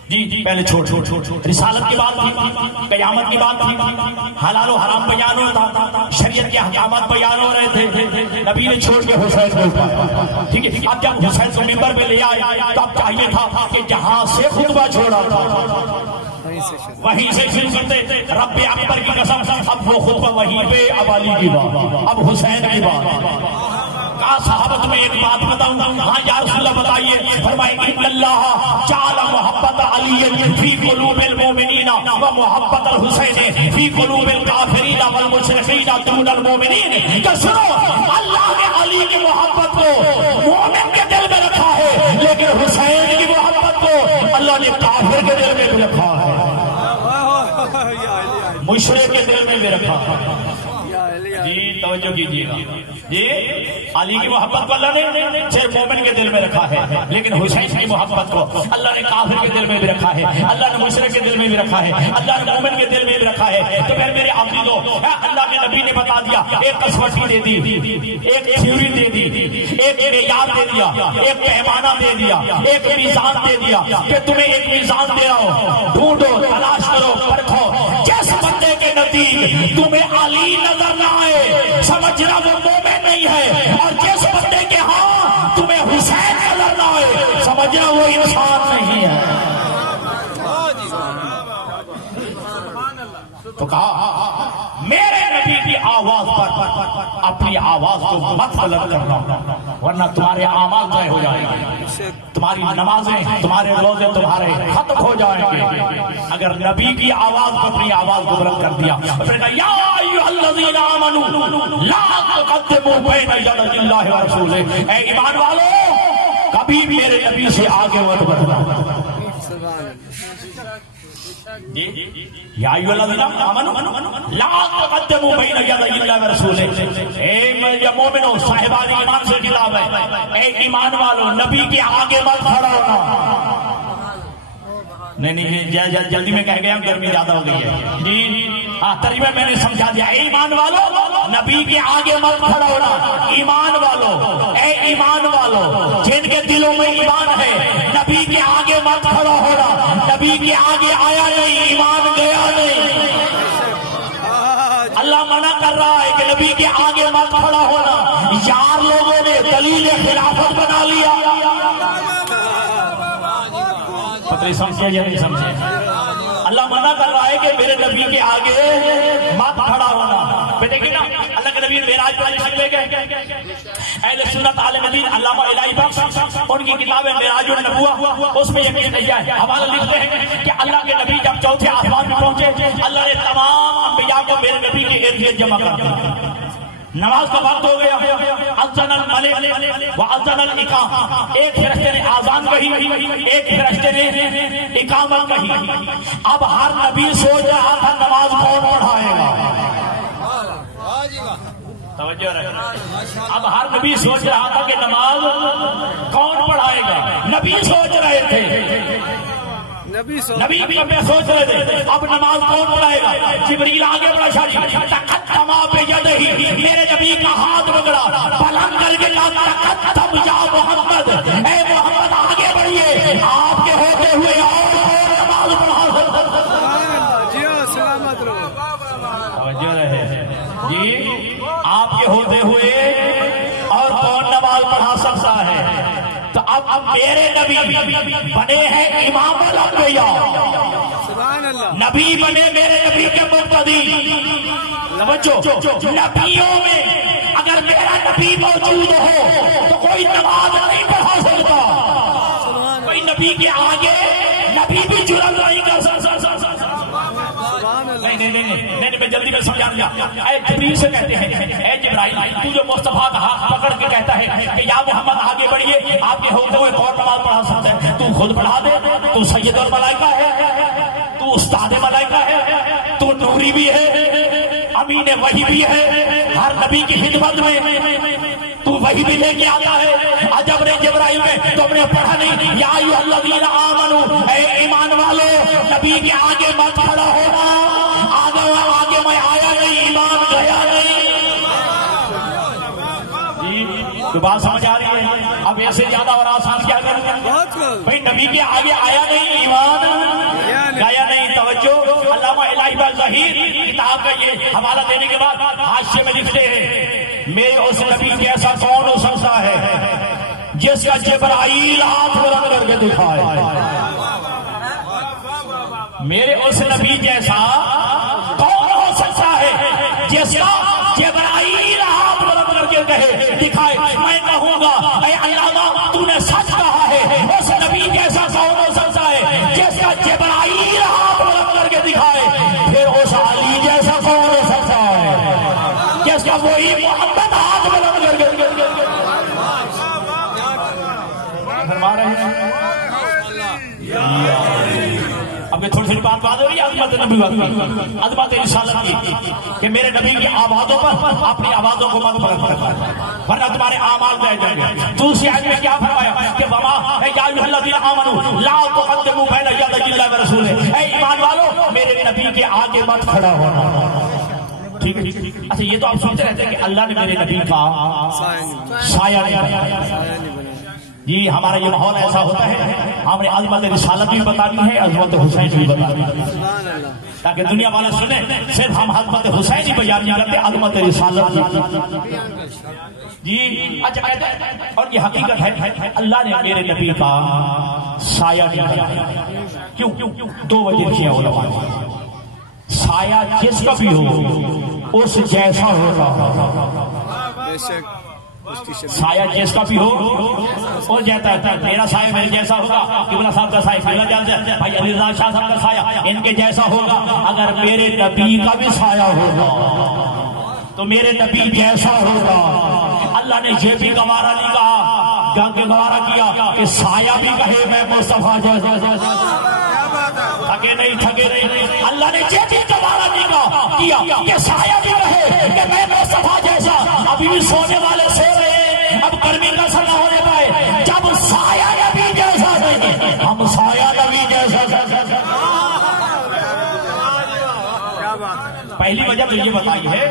جی پہلے چھوڑ رسالت کی بات تھی, قیامت کی بات تھی, حلال و حرام بیان ہوتا, شریعت کے احکامات بیان ہو رہے تھے. نبی نے چھوڑ کے حسین کو اٹھایا. ٹھیک ہے, اب جب حسین کو ممبر پہ لے آئے تو اب چاہیے تھا کہ جہاں سے خطبہ چھوڑا تھا وہیں سے شروع کرتے. رب اکبر کی قسم اب وہ خطبہ وہیں پہ, اب علی کی بات, اب حسین کی بات. کہا صحابت میں ایک بات بتاؤں. ہاں یا رسول اللہ بتائیے. فرمائے ان اللہ جعل محبت علی فی قلوب المؤمنین و محبت الحسین فی قلوب الکافرین والمشرکین دون المؤمنین. کہ سنو, اللہ نے علی کی محبت کو مومن کے دل میں رکھا ہے, لیکن حسین کی محبت کو اللہ نے کافر کے دل میں بھی رکھا ہے, مشرک کے دل میں بھی رکھا ہے. جی توجہ کیجیے گا جی، علی کی محبت کو اللہ نے صرف مومن کے دل میں رکھا ہے، لیکن حسین کی محبت کو اللہ نے کافر کے دل میں بھی رکھا ہے، اللہ نے مشرک کے دل میں بھی رکھا ہے، اللہ نے مومن کے دل میں بھی رکھا ہے۔ تو پھر میرے عزیزو، اللہ کے نبی نے بتا دیا، ایک کسوٹی دے دی، ایک تھیوری دے دی، ایک معیار دے دیا، ایک پیمانہ دے دیا، ایک میزان دے دیا کہ تمہیں ایک میزان دے رہا ہوں، ڈھونڈو، تلاش کرو، پرکھو، جس بندے کے نزدیک تمہیں علی نظر نہ آئے سمجھنا وہ مومن نہیں ہے، اور جس بندے کے ہاں تمہیں حسین نظر نہ آئے سمجھنا وہ انسان نہیں ہے۔ تو کہا میرے نبی کی آواز پر اپنی آواز کو مت بلند کرنا، ورنہ تمہارے اعمال ضائع ہو جائیں گے، تمہاری نمازیں، تمہارے روزے تمہارے ختم ہو جائیں گے۔ اگر نبی کی آواز پر اپنی آواز کو بلند کر دیا، یا ایھا الذین آمنوا لا تقدموا بین یدی اللہ ورسولہ، اے ایمان والو کبھی بھی میرے نبی سے آگے مت بڑھنا۔ یا ایھا الذین آمنوا لا تقدموا بین یدی اللہ ورسولہ، اے مومنو، صاحبان ایمان سے خطاب ہے، اے ایمان والو نبی کے آگے مت کھڑا ہونا۔ نہیں جلدی میں کہہ گیا، گرمی زیادہ ہو گئی ہے جی، ترجمہ میں نے سمجھا دیا، اے ایمان والو نبی کے آگے مت کھڑا ہونا۔ ایمان والو، اے ایمان والو جن کے دلوں میں ایمان ہے، نبی کے آگے مت کھڑا ہونا۔ نبی کے آگے آیا نہیں، ایمان گیا نہیں۔ اللہ منع کر رہا ہے کہ نبی کے آگے مت کھڑا ہونا۔ یار لوگوں نے دلیل خلافت بنا لیا، پتہ سمجھے یا نہیں سمجھے؟ اللہ منع کر رہا ہے کہ میرے نبی کے آگے مت کھڑا ہونا۔ دیکھیں نا، اللہ کے نبی معراج پر تشریف لے گئے، اہل سنت عالم دین علامہ الہی بخش ان کی کتاب ہے معراج النبوہ، اس میں یہ کہا ہے، حوالہ لکھتے ہیں کہ اللہ کے نبی جب چوتھے آسمان میں پہنچے، اللہ نے تمام انبیاء کو میرے نبی کے ارد گرد جمع کر دیا۔ نماز کا وقت ہو گیا، اذن الملک واذن الاقامہ، ایک فرشتے نے آذان کہی، ایک فرشتے نے اقامت کہی۔ اب ہر نبی سوچ رہا تھا نماز کون پڑھائے گا، توجہ رہے، اب ہر نبی سوچ رہا تھا کہ نماز کون پڑھائے گا۔ نبی سوچ رہے تھے، نبی سوچ رہے تھے اب نماز کون پڑھائے گا۔ جبریل آگے بڑھا، شاہ جی تقدم بیدہ، میرے نبی کا ہاتھ پکڑا، بلند کر کے کہا تقدم یا محمد، اے محمد آگے بڑھیے، آپ کے ہوتے ہوئے اور نماز پڑھا جی، سلامت رہو جی، آپ کے ہوتے ہوئے اور کون نماز پڑھا سکتا ہے۔ تو اب میرے نبی بنے ہیں امام الانبیاء، نبی بنے میرے نبی کے مقتدی۔ نبیوں میں اگر میرا نبی موجود ہو تو کوئی نماز نہیں پڑھا سکتا، کوئی نبی کے آگے نبی بھی جرم نہیں کر سکتا۔ نہیں میں جلدی میں سمجھا دیا، اے جبریل سے کہتے ہیں، اے جبرائیل تو جو مصطفیٰ کا ہاتھ پکڑ کے کہتا ہے کہ یا محمد آگے بڑھیے، آپ کے ہوتے ہوئے کون نماز پڑھا سکتا ہے؟ تو خود پڑھا دے، تو سید الملائکہ ہے، تو استاد ملائکہ ہے، تو نوری بھی ہے، امین وحی بھی ہے، ہر نبی کی خدمت میں تو وحی بھی لے کے آتا ہے۔ عجب رے جبرائیل میں تم نے پڑھا نہیں، یا ایھا الذین آمنوا، اے ایمان والو نبی کے آگے مت کھڑا ہونا، آگے میں آیا نہیں، ایمان گیا نہیں۔ تو بات سمجھ آ رہی ہے؟ اب ایسے زیادہ اور آسان کیا کریں بھائی، نبی کے آگے آیا نہیں، ایمان گیا نہیں۔ توجہ، علامہ الہی بخش ظہیر کتاب کا یہ حوالہ دینے کے بعد حاشیے میں لکھتے ہیں، میرے اس نبی جیسا کون ہو سکتا ہے جس کا جبرائیل ہاتھ بلند کر کے دکھائے۔ میرے اس نبی جیسا کون ہو سکتا ہے جس کا جبرائیل ہاتھ بلند کر کے کہے دکھائے۔ میں کہوں گا اے علامہ تو نے سچ کہا ہے، اس نبی جیسا کون ہو سکتا ہے جس کا جبرائیل ہاتھ بلند کر کے دکھائے۔ پھر اس علی جیسا کون ہو سکتا ہے جس کا وہی محمد ہاتھ بلند کر کے فرما رہے ہیں۔ اب یہ تھوڑی تھوڑی بات ہو رہی ہے عظمت نبی کی، عظمت رسالت کی، کہ میرے نبی کی آوازوں پر اپنی آوازوں کو مت فرق ورنہ تمہارے اعمال رہ جائیں گے۔ دوسری آیت میں کیا فرمایا کہ وما یا ایھا الذین آمنوا لا تقدموا بین یدی اللہ ورسولہ، اے ایمان والو میرے نبی کے آگے مت کھڑا ہونا۔ ٹھیک ہے، اچھا یہ تو آپ سنتے رہتے ہیں کہ اللہ نے میرے نبی کا سایہ نہیں بنایا۔ یہ ہمارا یہ ماحول ایسا ہوتا ہے، ہم نے عظمت رسالت بھی بتانی ہے، عظمت حسین بھی بتانی ہے، تاکہ دنیا والے سنیں صرف ہم عظمت حسین ہی بیان نہیں کرتے، عظمت رسالت جی۔ اچھا کہتے ہیں اور یہ حقیقت ہے اللہ نے میرے نبی کا سایہ نہیں بنایا۔ کیوں؟ دو وجہ کیا علماء نے۔ سایہ جس کا بھی ہو اس جیسا ہوگا، سایہ جس کا بھی ہو اور جاتا ہے۔ میرا سایہ میرے جیسا ہوگا، قبلہ صاحب کا سایہ قبلہ جیسا، بھائی علی رضا شاہ صاحب کا سایہ ان کے جیسا ہوگا۔ اگر میرے نبی کا بھی سایہ ہوگا تو میرے نبی جیسا ہوگا۔ اللہ نے یہ بھی گوارا نہیں کہا، گوارا کیا کہ سایہ بھی کہے میں مصطفیٰ جیسا، تھکے نہیں۔ اللہ نے یہ بھی گوارا نہیں کیا کہ سایہ بھی کہے کہ میں مصطفیٰ جیسا۔ ابھی بھی سونے والے سو رہے، اب گرمی کا سر نہ ہونے پائے، جب سایہ نبی جیسا نہیں ہم سایہ نبی جیسا۔ پہلی وجہ تو یہ بتائی ہے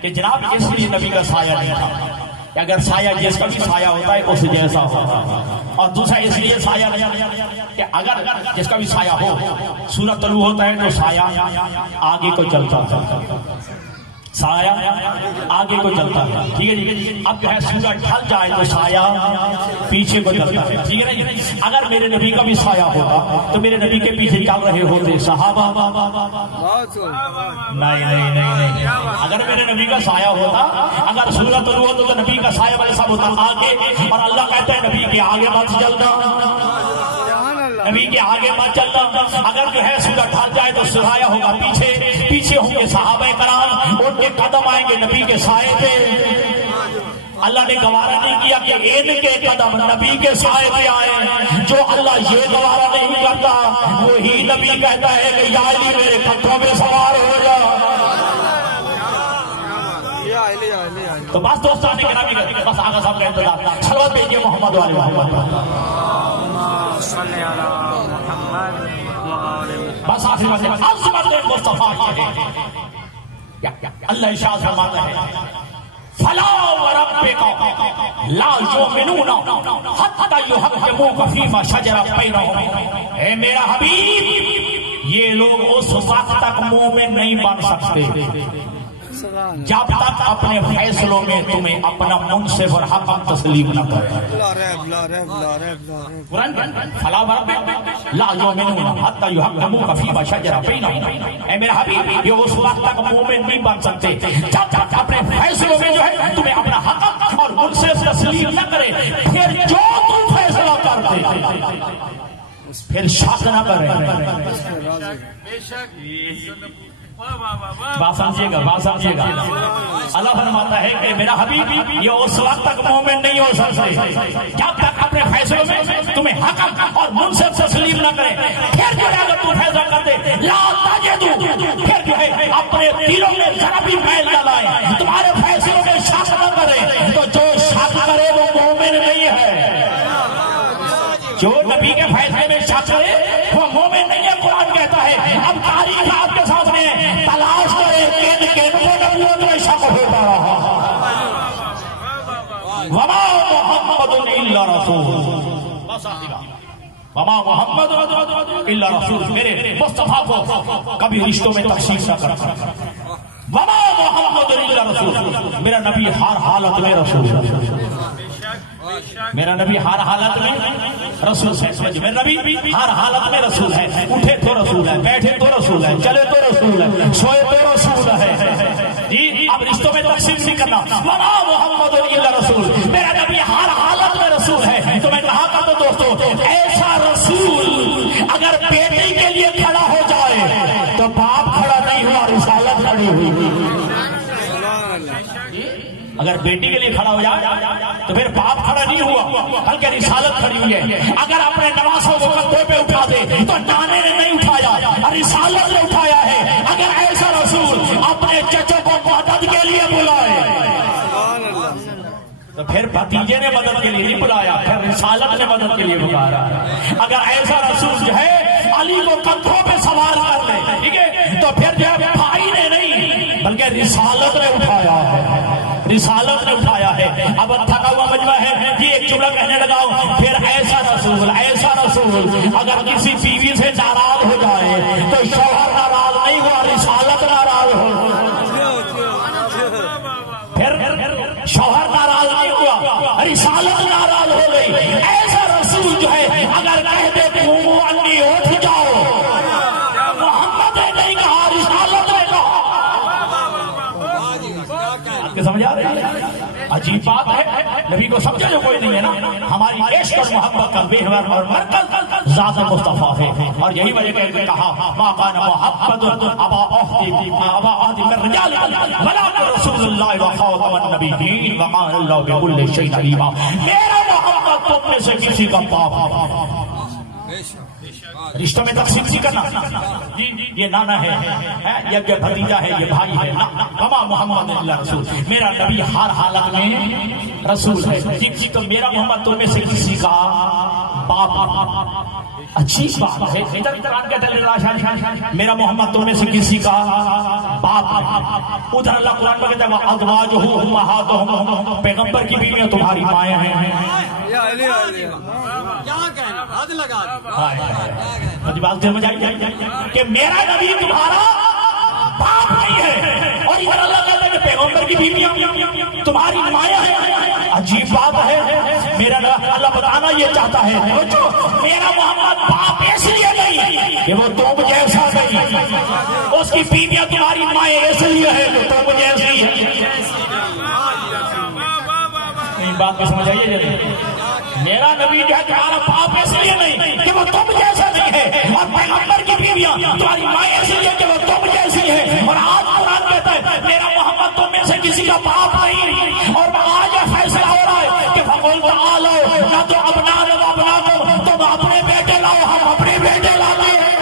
کہ جناب اس لیے نبی کا سایہ نہیں تھا کہ اگر سایہ جس کا بھی سایہ ہوتا ہے اس جیسا ہوتا، اور دوسرا اس لیے سایہ نہیں کہ اگر جس کا بھی سایہ ہو سورج طلوع ہوتا ہے تو سایہ آگے کو چلتا ہے، سایہ آگے کو چلتا ہے، ٹھیک ہے جی۔ اب جو ہے سورج ڈھل جائے تو سایہ پیچھے کو چلتا ہے، ٹھیک ہے نا جی۔ اگر میرے نبی کا بھی سایہ ہوتا تو میرے نبی کے پیچھے چل رہے ہوتے صحابہ، نہیں۔ اگر میرے نبی کا سایہ ہوتا، اگر سورج طلوع ہوتا تو نبی کا سایہ ویسا ہوتا آگے، اور اللہ کہتا ہے نبی کے آگے مت چلنا، نبی کے آگے مت چلنا۔ اگر جو ہے سورج ڈھل جائے تو سایہ ہوگا پیچھے ہوں گے صحابہ کرام، ان کے قدم آئیں گے نبی کے سائے پہ۔ اللہ نے گوارا نہیں کیا کہ ان کے قدم نبی کے سائے پہ آئے۔ جو اللہ یہ گوارا نہیں کرتا وہی نبی کہتا ہے کہ یا علی میرے کندھوں پہ سوار ہو جا۔ تو بس دوستان گرامی بس آقا صاحب کا انتظار، صلوات بھیجیے محمد والے محمد، بس آخری بات ہے عظمت مصطفیٰ کی ہے۔ اللہ ارشاد فرماتا ہے فلا وربک لا یؤمنون حتی یحکموک فیما شجر بینہم، اے میرا حبیب یہ لوگ اس وقت تک مومن نہیں بن سکتے جب تک اپنے فیصلوں میں تمہیں اپنا منصف اور حکم تسلیم نہ کرے۔ فلا وربک لا یؤمنون حتی یحکموک فیما شجر بینہم، اے میرا حبیب یہ اس وقت تک مومن نہیں بن سکتے جب تک اپنے فیصلوں میں جو ہے تمہیں اپنا حکم اور منصف تسلیم نہ کرے۔ پھر جو تم فیصلہ کرتے پھر شک نہ کرے۔ بات سمجھیے گا اللہ فرماتا ہے کہ میرا حبیب یہ اس وقت تک مومن نہیں ہو سکتے جب تک اپنے فیصلوں میں تمہیں حکم اور منصف تسلیم نہ کرے۔ پھر جو ہے اگر تم فیصلہ کرتے لا تجدوا، پھر جو ہے اپنے دلوں میں ذرا بھی میل نہ لائے، تمہارے فیصلوں میں شک نہ کرے، تو جو شک کرے وہ مومن نہیں ہے۔ جو نبی کے فیصلے میں شک کرے وہ مومن نہیں ہے، قرآن کہتا ہے۔ اب تاریخ آپ کے سامنے تلاش کرے کن کو نبوت میں شک ہوتا رہا۔ وما محمد الا رسول، وما محمد الا رسول، میرے مصطفیٰ کو کبھی رشتوں میں تقسیم نہ کرتا۔ وما محمد الا رسول، میرا نبی ہر حالت میں رسول ہے، میرا نبی ہر حالت میں رسول ہے، میرا نبی ہر حالت میں رسول ہے، اٹھے تو رسول ہے، بیٹھے تو رسول ہے، چلے تو رسول ہے، سوئے تو رسول ہے جی۔ اب رشتوں میں تقسیم نہیں کرنا۔ وما محمد الا رسول، میرا نبی ہر حالت میں رسول ہے۔ تو میں کہا کرتا ہوں دوستو، ایسا رسول اگر بیٹی کے لیے کھڑا ہو جائے تو باپ کھڑا نہیں ہوا، رسالت کھڑی ہوئی۔ اگر بیٹی کے لیے کھڑا ہو جائے تو پھر باپ کھڑا نہیں ہوا بلکہ رسالت کھڑی ہوئی ہے۔ اگر اپنے نواسوں کو کندھے پہ اٹھا دے تو نانے نے نہیں اٹھایا، پھر بھتیجے نے مدد کے لیے نہیں بلایا، پھر رسالت نے مدد کے لیے بلایا۔ اگر ایسا رسول جو ہے علی کو کندھوں پہ سوار کر لے، ٹھیک ہے، تو پھر جو ہے بھائی نے نہیں بلکہ رسالت نے اٹھایا ہے، رسالت نے اٹھایا ہے۔ اب تھکا ہوا مجمع ہے کہ ایک جملہ کہنے لگا ہوں، پھر ایسا رسول اگر کسی بیوی سے ناراض ہو جائے تو شوہر ناراض نہیں ہوا، رسالت ناراض ہو، پھر شوہر ناراض نہیں ہوا، رسالت ناراض ہو گئی۔ ایسا رسول جو ہے اگر کہہ دے قوموا انی اٹھ جاؤ، محمد نے نہیں کہا، رسالت نے کہا۔ آپ کے سمجھ آ رہے ہیں؟ عجیب بات ہے، نبی کو سمجھا جو کوئی نہیں ہے نا۔ ہماری عشق اور محبت کا محور اور مرکز ذات مصطفیٰ ہے، اور یہی وجہ کہ کہا ما کان محبت ابا عہد من رجال ولکن رسول اللہ وخاتم النبیین وکان اللہ بکل شیء علیما۔ میرا محبت تم میں سے کسی کا باپ، رشتوں میں تقسیم نہیں کرنا، یہ نانا ہے، یہ بھتیجا ہے، یہ بھائی ہے، وما محمد الا رسول، میرا نبی ہر حالت میں رسول ہے۔ جی تو میرا محمد تم میں سے کسی کا باپ، اچھی بات ہے۔ ادھر قرآن کہتا ہے میرا محمد تم میں سے کسی کا باپ ہے، ادھر اللہ قرآن میں کہتا ہے ازواجہ امہاتہم، پیغمبر کی بیویاں تمہاری مائیں ہیں۔ بات سمجھ آئی کہ میرا نبی تمہارا باپ نہیں ہے، اور ادھر اللہ کہتا ہے کہ پیغمبر کی بیویاں تمہاری مائیں ہیں۔ عجیب بات ہے، میرا اللہ بتانا یہ چاہتا ہے میرا محمد باپ اس لیے نہیں کہ وہ تم جیسا نہیں، اس کی بیویاں تمہاری مائیں اس لیے ہے کہ تم جیسی ہے۔ بات کو سمجھ آئیے جلدی، میرا نبی جو ہے تمہارا باپ اس لیے نہیں کہ وہ تم جیسا نہیں ہے، اور پیغمبر کی بیویاں تمہاری مائیں اس لیے کہ وہ تم جیسی ہے۔ اور آج قرآن کہتا ہے میرا محمد تم میں سے کسی کا باپ نہیں، اور آج یہ فیصلہ ہو رہا ہے کہ فقل تعالوا نہ تو ابناءکم تم اپنے بیٹے لاؤ، ہم اپنے بیٹے لاتے ہیں۔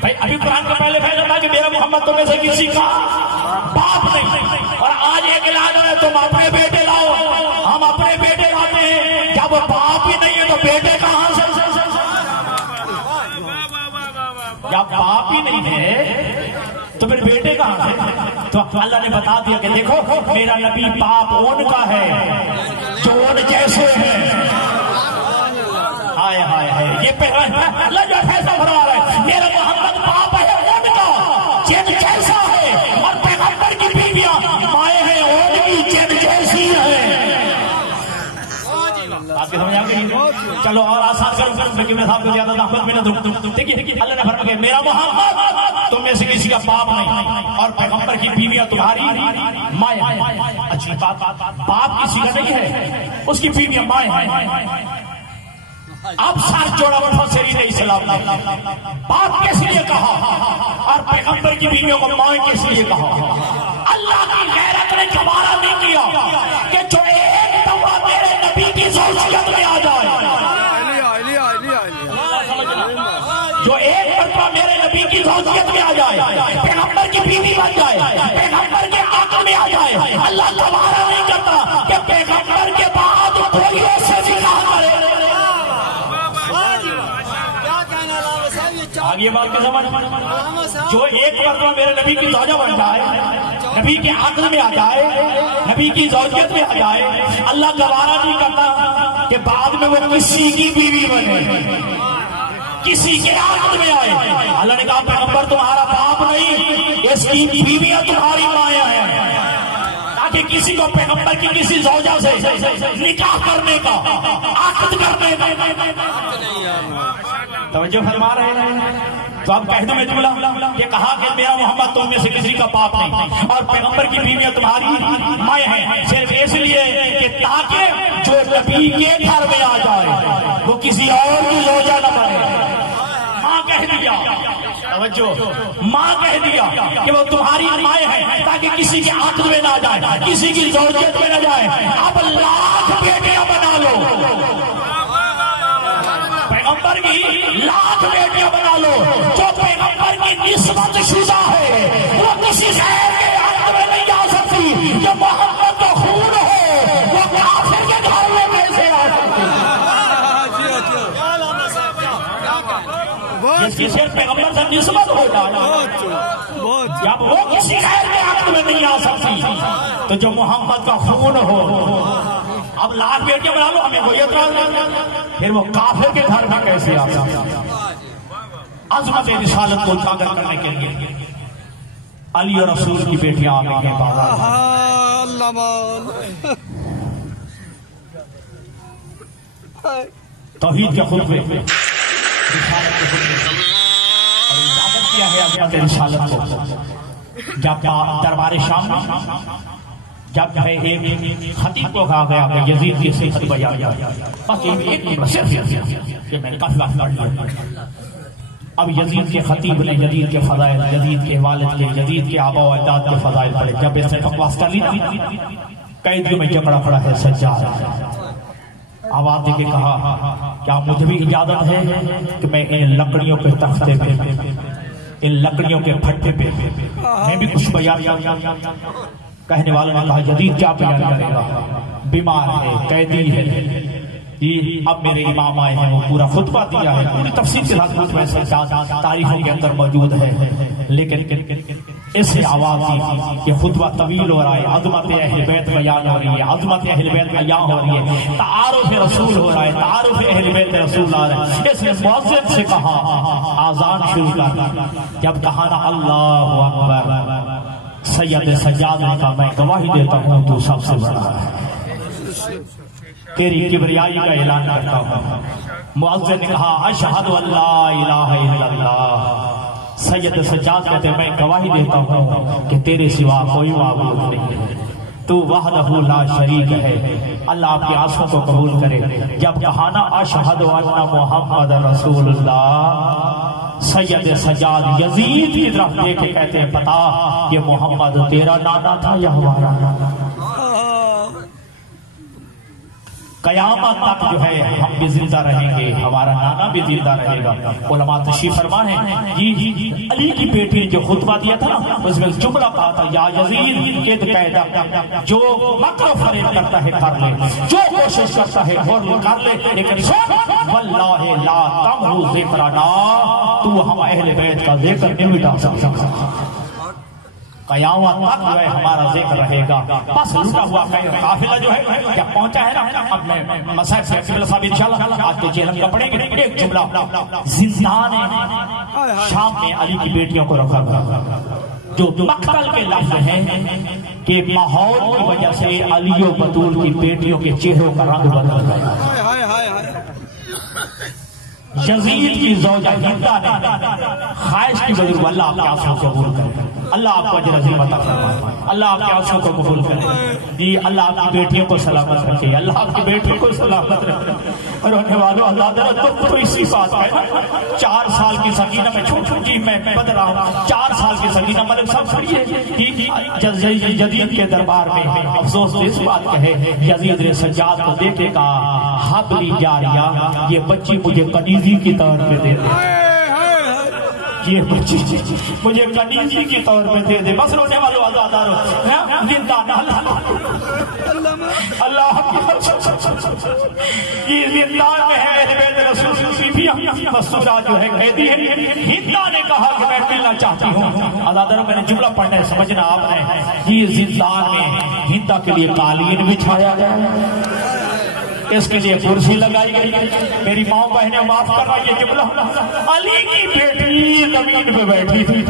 بھائی ابھی قرآن کا پہلے فیصلہ تھا کہ میرا محمد تم میں سے کسی کا باپ نہیں، اور آج ایک اعلان ہے تم اپنے بیٹے لاؤ، ہم اپنے بیٹے لاتے ہیں۔ کیا وہ باپ ہی نہیں ہے تو بیٹے کہاں سے؟ یا باپ ہی نہیں ہے تو پھر بیٹے کہاں سے؟ تو اللہ نے بتا دیا کہ دیکھو میرا نبی باپ ان کا ہے جو ان جیسے ہیں۔ ہائے ہائے ہائے، یہ اللہ جو فیصلہ فرما رہا ہے میرا محمد باپ ہے ان کا جن جیسا ہے، اور پیغمبر کی بیویاں مائیں ہیں ان کی جن جیسی ہیں۔ آپ کے سمجھ آ گئی؟ چلو اور آسان کروں کہ میں صاحب کو زیادہ زحمت میں نہ دوں۔ دیکھیے اللہ نے فرمایا کہ میرا محمد تم میں سے کسی کا باپ نہیں، اور پیغمبر کی بیویاں تمہاری مائیں ہیں۔ اچھی بات، باپ کسی کا نہیں ہے، اس کی بیویاں مائیں ہیں۔ اب سر جوڑا مفسرین اسلام نے باپ کس لیے کہا اور پیغمبر کی بیویوں کو مائیں کس لیے کہا؟ اللہ کی غیرت نے گوارا نہیں کیا کہ جو ایک دفعہ میرے نبی کی زوجیت میں آ جائے، جو ایک مرتبہ میرے نبی کی زوجیت میں آ جائے، پیغمبر کی بیوی بن جائے، پیغمبر کے عقل میں آ جائے، اللہ گوارا نہیں کرتا کہ پیغمبر کے بعد کوئی ایسے نکاح کرے۔ آگے بات کے سمجھ، جو ایک مرتبہ میرے نبی کی زوجہ بن جائے، نبی کے عقل میں آ جائے، نبی کی زوجیت میں آ جائے، اللہ گوارا نہیں کرتا کہ بعد میں وہ کسی کی بیوی بنے، کسی کے عقل میں آئے۔ اللہ نے کہا پیغمبر تمہارا باپ نہیں، اس کی بیویاں تمہاری مائیں ہیں، تاکہ کسی کو پیغمبر کی کسی زوجہ سے نکاح کرنے کا، عقد کرنے کا توجہ فرما رہے ہیں۔ تو اب کہہ دوں میں جملہ کہ کہا کہ میرا محمد تم میں سے کسی کا باپ نہیں، اور پیغمبر کی بیویاں تمہاری مائیں ہیں، صرف اس لیے کہ تاکہ جو نبی کے گھر میں آ جائے وہ کسی اور کی زوجہ نہ بنے۔ ماں کہہ دیا، توجہ، ماں کہہ دیا کہ وہ تمہاری مائیں ہیں تاکہ کسی کے عقد میں نہ جائے، کسی کی زوجیت میں نہ جائے۔ اب لاکھ بیٹیاں بنا لو، پیغمبر کی لاکھ بیٹیاں بنا لو، جو پیغمبر کی نسبت شدہ ہے وہ کسی غیر کے جس کی صرف پیغمبر سے نسبت ہو جائے جب وہ کسی غیر کے عقد میں نہیں آ سکتی تو جو محمد کا خون ہو، اب لاکھ بیٹیاں بنا لو ہمیں کوئی اعتراض نہیں، پھر وہ کافر کے گھر میں کیسے آ سکتا؟ عظمت رسالت کو اجاگر کرنے کے لیے علی اور رسول کی بیٹیاں آ گئی ہیں توحید کے خطبے رسالت کے خطبے اور اجاگر کیا ہے عظمت رسالت کو۔ جب دربار شام جب ہے ایک خطیب کو کہا گیا کہ یزید کی صحت بیان کیا، بس ایک صرف کہ میں نے کافی بات پڑھ لیا۔ اب یزید کے خطیب نے یزید کے فضائل، یزید کے والد کے، یزید کے آبا و اجداد کے فضائل پڑھے۔ جب اس نے بکواس کر لی قیدیوں میں جکڑا پڑا ہے سجاد، آواز دے کے کہا کیا مجھے بھی اجازت ہے کہ میں ان لکڑیوں کے تختے پہ، ان لکڑیوں کے پھٹے پہ میں بھی کچھ بیان کروں؟ کہنے والوں نے کہا یزید کیا بیان کرے گا، بیمار ہے، قیدی ہے۔ اب میرے امام آئے ہیں، وہ پورا خطبہ دیا ہے، پوری تفصیل کے ساتھ خطبہ سجاد تاریخوں کے اندر موجود ہے، لیکن اس سے آواز دی کہ خطبہ طویل ہو رہا ہے، عظمت اہل بیت بیان ہو رہی ہے، عظمت اہل بیت بیان ہو رہی ہے، تعارف رسول ہو رہا ہے، تعارف اہل بیت رسول آ رہا ہے۔ اس نے مؤذن سے کہا آذان شروع کر، جب کہا نا اللہ اکبر، سید سجاد نے کہا میں گواہی دیتا ہوں تو سب سے بڑا ہے، تیری کبریائی کا اعلان کرتا ہوں۔ مؤذن نے کہا اشہد ان لا الہ الا اللہ، سید سجاد کہتے میں گواہی دیتا ہوں کہ تیرے سوا کوئی معبود نہیں ہے، تو وحدہ لا شریک ہے۔ اللہ آپ کی آنسوں کو قبول کرے۔ جب کہا نا اشہد ان محمد رسول اللہ، سید سجاد یزید کی طرف دیکھ کے کہتے ہیں پتا یہ محمد تیرا نانا تھا یا ہمارا نانا؟ قیامت تک جو ہے ہم بھی زندہ رہیں گے، ہمارا نانا بھی زندہ رہے گا۔ علماء تشریف فرما ہے علی کی بیٹی نے جو خطبہ دیا تھا نا، اس میں جملہ کہا تھا یا یزید قد قیدا، جو مکر و فریب کرتا ہے کر لے، جو کوشش کرتا ہے کر لے، لیکن واللہ لا تمحو ذکرنا، تو ہم اہل بیت کا ذکر نہیں مٹا سکتا، قیامت تک جو ہے ہمارا ذکر رہے گا۔ بس لوٹا ہوا قافلہ جو ہے کیا پہنچا ہے نا، اب میں مسائل سے صاحب انشاءاللہ آج کے جیل کا پڑھیں گے۔ ایک جملہ، زندان شام میں علی کی بیٹیوں کو رکھا گیا، جو مقتل کے لفظ ہیں کہ ماحول کی وجہ سے علی و بطول کی بیٹیوں کے چہروں کا رنگ بدل گیا۔ یزید کی زوجہ ہندہ نے خواہش کی وجہ سے اللہ آپ کے آنسوں کو قبول کرے، اللہ آپ کو اجر عظیم عطا فرمائے، اللہ آپ کے آنسوں کو قبول کرے، جی اللہ آپ کی بیٹیوں کو سلامت رکھے، اللہ آپ کی بیٹیوں کو سلامت رکھے۔ اور رہنے والوں اللہ تعالیٰ تو اسی بات ہے، 4 سال کی سکینہ میں چھوٹی میں بد رہا ہوں، 4 سال کی سکینہ ملک صاحب پڑھیے یزید کے دربار میں افسوس اس بات کا ہے، یزید نے سجاد کو دے کے کہا حبلی جاریہ، یہ بچی مجھے کنیزی کی طور پہ دے دے، یہ بچی مجھے کنیزی کی طور پہ دے دے۔ بس رونے والوں آزادارو زندان اللہ یہ زندان میں ہے اہل بیت رسول کی بھی مسورہ جو ہے قیدی ہے۔ ہندہ نے کہا کہ میں ملنا چاہتی ہوں، آزادارو میں نے جملہ پڑھنا ہے سمجھنا آپ نے، یہ زندان میں ہندہ کے لیے قالین بچھایا گیا، اس کے لیے کرسی لگائی گئی۔ میری ماں بہنیں معاف کر رہی ہے جملہ، علی کی بیٹی زمین پہ بیٹھی تھی،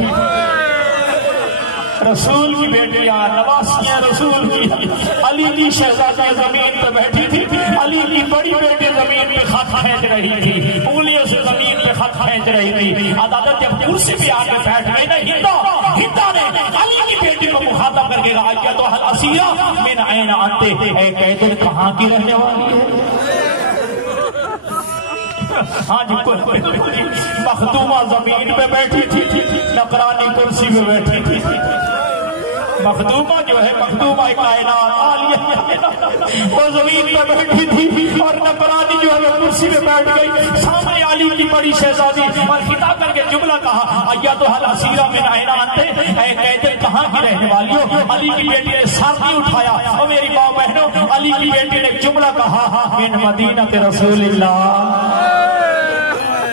رسول کی بیٹیاں نواسیاں رسول کی، علی کی شہزادی زمین پہ بیٹھی تھی، علی کی بڑی بیٹی زمین پہ خط کھینچ رہی تھی، انگلیوں سے زمین پہ خط کھینچ رہی تھی۔ عدالت جب کرسی پہ آ کے بیٹھ گئی نا، ہندہ نے علی کی بیٹی کو مخاطب کر کے کہا کہ تو حل اسیرہ من عین انتے، اے قیدر کہاں کی رہنے والی ہے؟ ہاں جی مخدومہ زمین پہ بیٹھی تھی، نقرانی کرسی پہ بیٹھی تھی۔ مخدومہ جو ہے مخدومہ کائنات عالیہ وہ زمین پہ بیٹھی تھی، اور نقرانی جو ہے وہ کرسی پہ بیٹھ گئی سامنے علی کی بڑی شہزادی، اور خطاب کر کے جملہ کہا ایتھا الاسیرہ من عین انتے، اے قیدر کہاں کی رہنے والی ہو؟ علی کی بیٹی نے سر نہیں اٹھایا، اور میری ماں بہنوں علی کی بیٹی نے جملہ کہا من مدینہ رسول اللہ،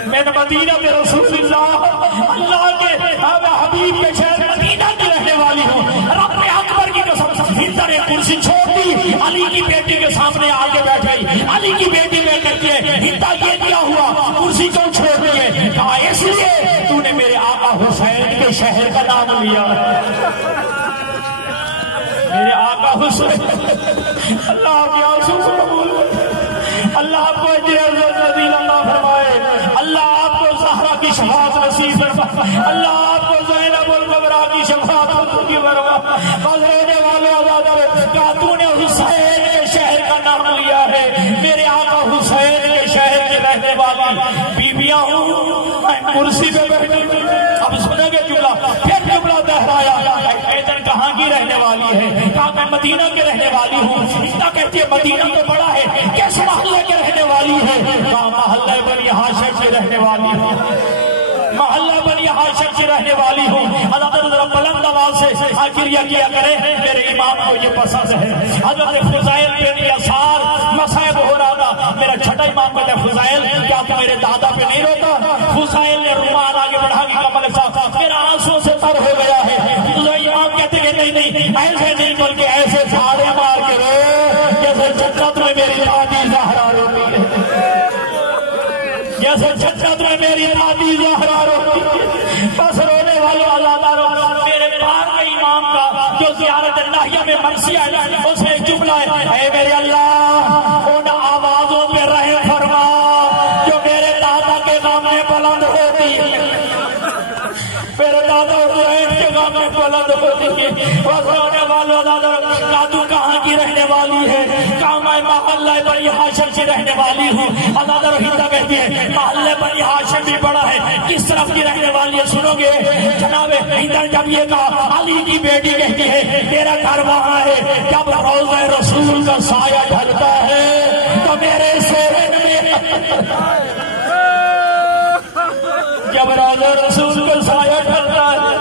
میں لیکن مدینہ میں رسول اللہ کے حبیب کے شہر مدینہ کی رہنے والی ہوں. رب اکبر کی قسم ہند نے کرسی چھوڑ دی, علی کی بیٹی کے سامنے آگے بیٹھ گئی. علی کی بیٹی میں کہتی ہے ہند یہ کیا ہوا, کرسی کیوں چھوڑ دی ہے؟ کہا اس لیے تو نے میرے آقا حسین کے شہر کا نام لیا. میرے آقا حسین, اللہ آپ کی آنسوں کو قبول کرے, اللہ آپ کو اجر عظیم اللہ فرمائے, اللہ آپ کو زہرا کی شفاعت نصیب فرمائے, اللہ آپ کو زینب الکبریٰ کی شفاعت نصیب فرمائے. بس رہنے والے آزاد کہا تو نے حسین کے شہر کا نام لیا ہے. میرے آقا حسین کے شہر کے رہنے والی بیویاں ہوں, میں کرسی پہ بیٹھی. اب سنیں گے جملہ, پھر جملہ دہرایا, ایدن کہاں کی رہنے والی ہے؟ کہا میں مدینہ کے رہنے والی ہوں. اتنا کہتی ہے مدینہ تو بڑا ہے, کس محلے کے رہنے والی ہے؟ کہا محلہ بنی ہاشم سے رہنے والی ہوں, محلہ بنی ہاشم سے رہنے والی ہوں. حضرت ذرا بلند آواز سے آخریہ کیا کرے, میرے امام کو یہ پسند ہے. حضرت فضائل بن یسار مصائب ہو رہا تھا, میرا چھٹا امام کہتا ہے فضائل کیا تو میرے دادا پہ نہیں روتا؟ فضائل نے رومان آگے بڑھا کے کمل صاحب میرا آنسوں سے تر ہو گیا ہے. امام کہتے کہ نہیں ایسے نہیں بلکہ ایسے سارے مار کے رو جیسے جنت میں میری دادی زہرا روتی ہے, جیسے جنت میں میری دادی زہرا روتی ہے. بس رونے والے آزادہ رو. میرے پاک کے امام کا جو زیارت الہیہ میں مرثیہ ہے اس میں ایک جملہ ہے, اے میرے اللہ ان آوازوں پہ رحم فرما جو میرے دادا کے سامنے بلند ہوتی ہے, میرے دادا حسین کے سامنے بلند ہوتی ہے. بس رونے والے آزادہ تو کہاں کی رہنے والی ہے؟ کہاں میں محلہ بنی ہاشم سے رہنے والی ہوں. آزادہ رہیدہ کہتی ہے محلہ بنی ہاشم بھی بڑا ہے, کس طرف کی رہنے والی ہے سنو گے جناب. ہندر جب یہ کہا, علی کی بیٹی کہتی ہے میرا گھر وہاں ہے, جب روضہ رسول کا سایہ ڈھلتا ہے تو میرے سہن میں, جب روضہ رسول کا سایہ ڈھلتا ہے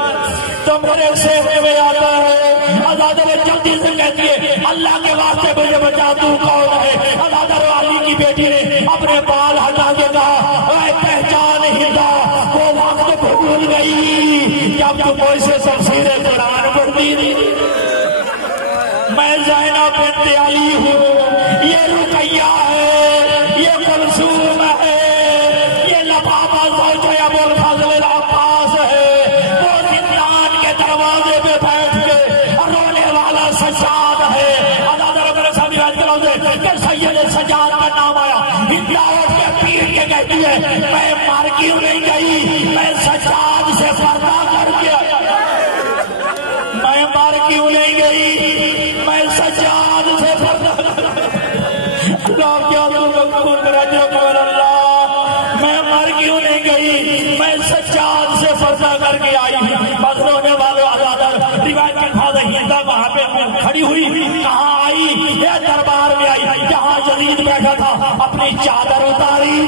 تو میرے سہن میں آتا ہے. آزادہ جلدی سے کہتی ہے اللہ کے واسطے مجھے بچا, تو کون ہے؟ آزادہ علی کی بیٹی نے اپنے بال ہٹا کے کہا اے پہچان ہندا, وہ وقت بھول گئی جب تو کوئی سے تفسیر قرآن پڑھتی تھی. میں زینب بنت علی ہوں, یہ رقیہ ہے, یہ کلثوم ہے, یہ لبابہ زوجہ ابو الفضل العباس ہے. وہ زندان کے دروازے پہ بیٹھ کے رونے والا سجاد ہے. کہ سید سجاد کا نام آیا, ہدایت کے پیر کے کہتی ہے میں مار کیوں نہیں گئی, میں سجاد سے پردہ کر کے, میں مار کیوں نہیں گئی, میں سجاد سے پردہ اللہ کیا اللہ, میں مار کیوں نہیں گئی, میں سجاد سے پردہ کر کے آئی. بس رونے والے آزادہ روایت کے خاص ہندا وہاں پہ کھڑی ہوئی, کہاں آئی؟ یہ دربار میں آئی جہاں یزید بیٹھا تھا. اپنی چادر اتاری,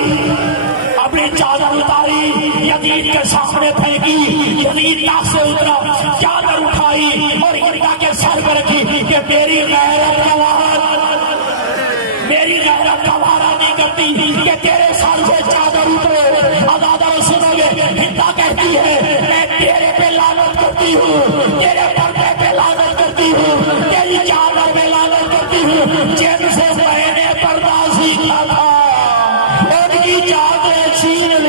اپنی چادر اتاری, یزید کے سامنے پھینکی. یزید تاخت سے اترا, چادر اٹھائی اور ہندا کے سر پہ رکھی کہ میری غیرت میری غیرت کا وارہ نہیں کرتی کہ تیرے سر سے چادر اترے. آزادہ سنو گے, ہندا کہتی ہے میں تیرے پہ لعنت کرتی ہوں, تیرے پردے پہ لعنت کرتی ہوں, تیری چادر پہ لعنت کرتی ہوں. جن سے میں نے پردہ سیکھا تھا ان کی چادریں چھین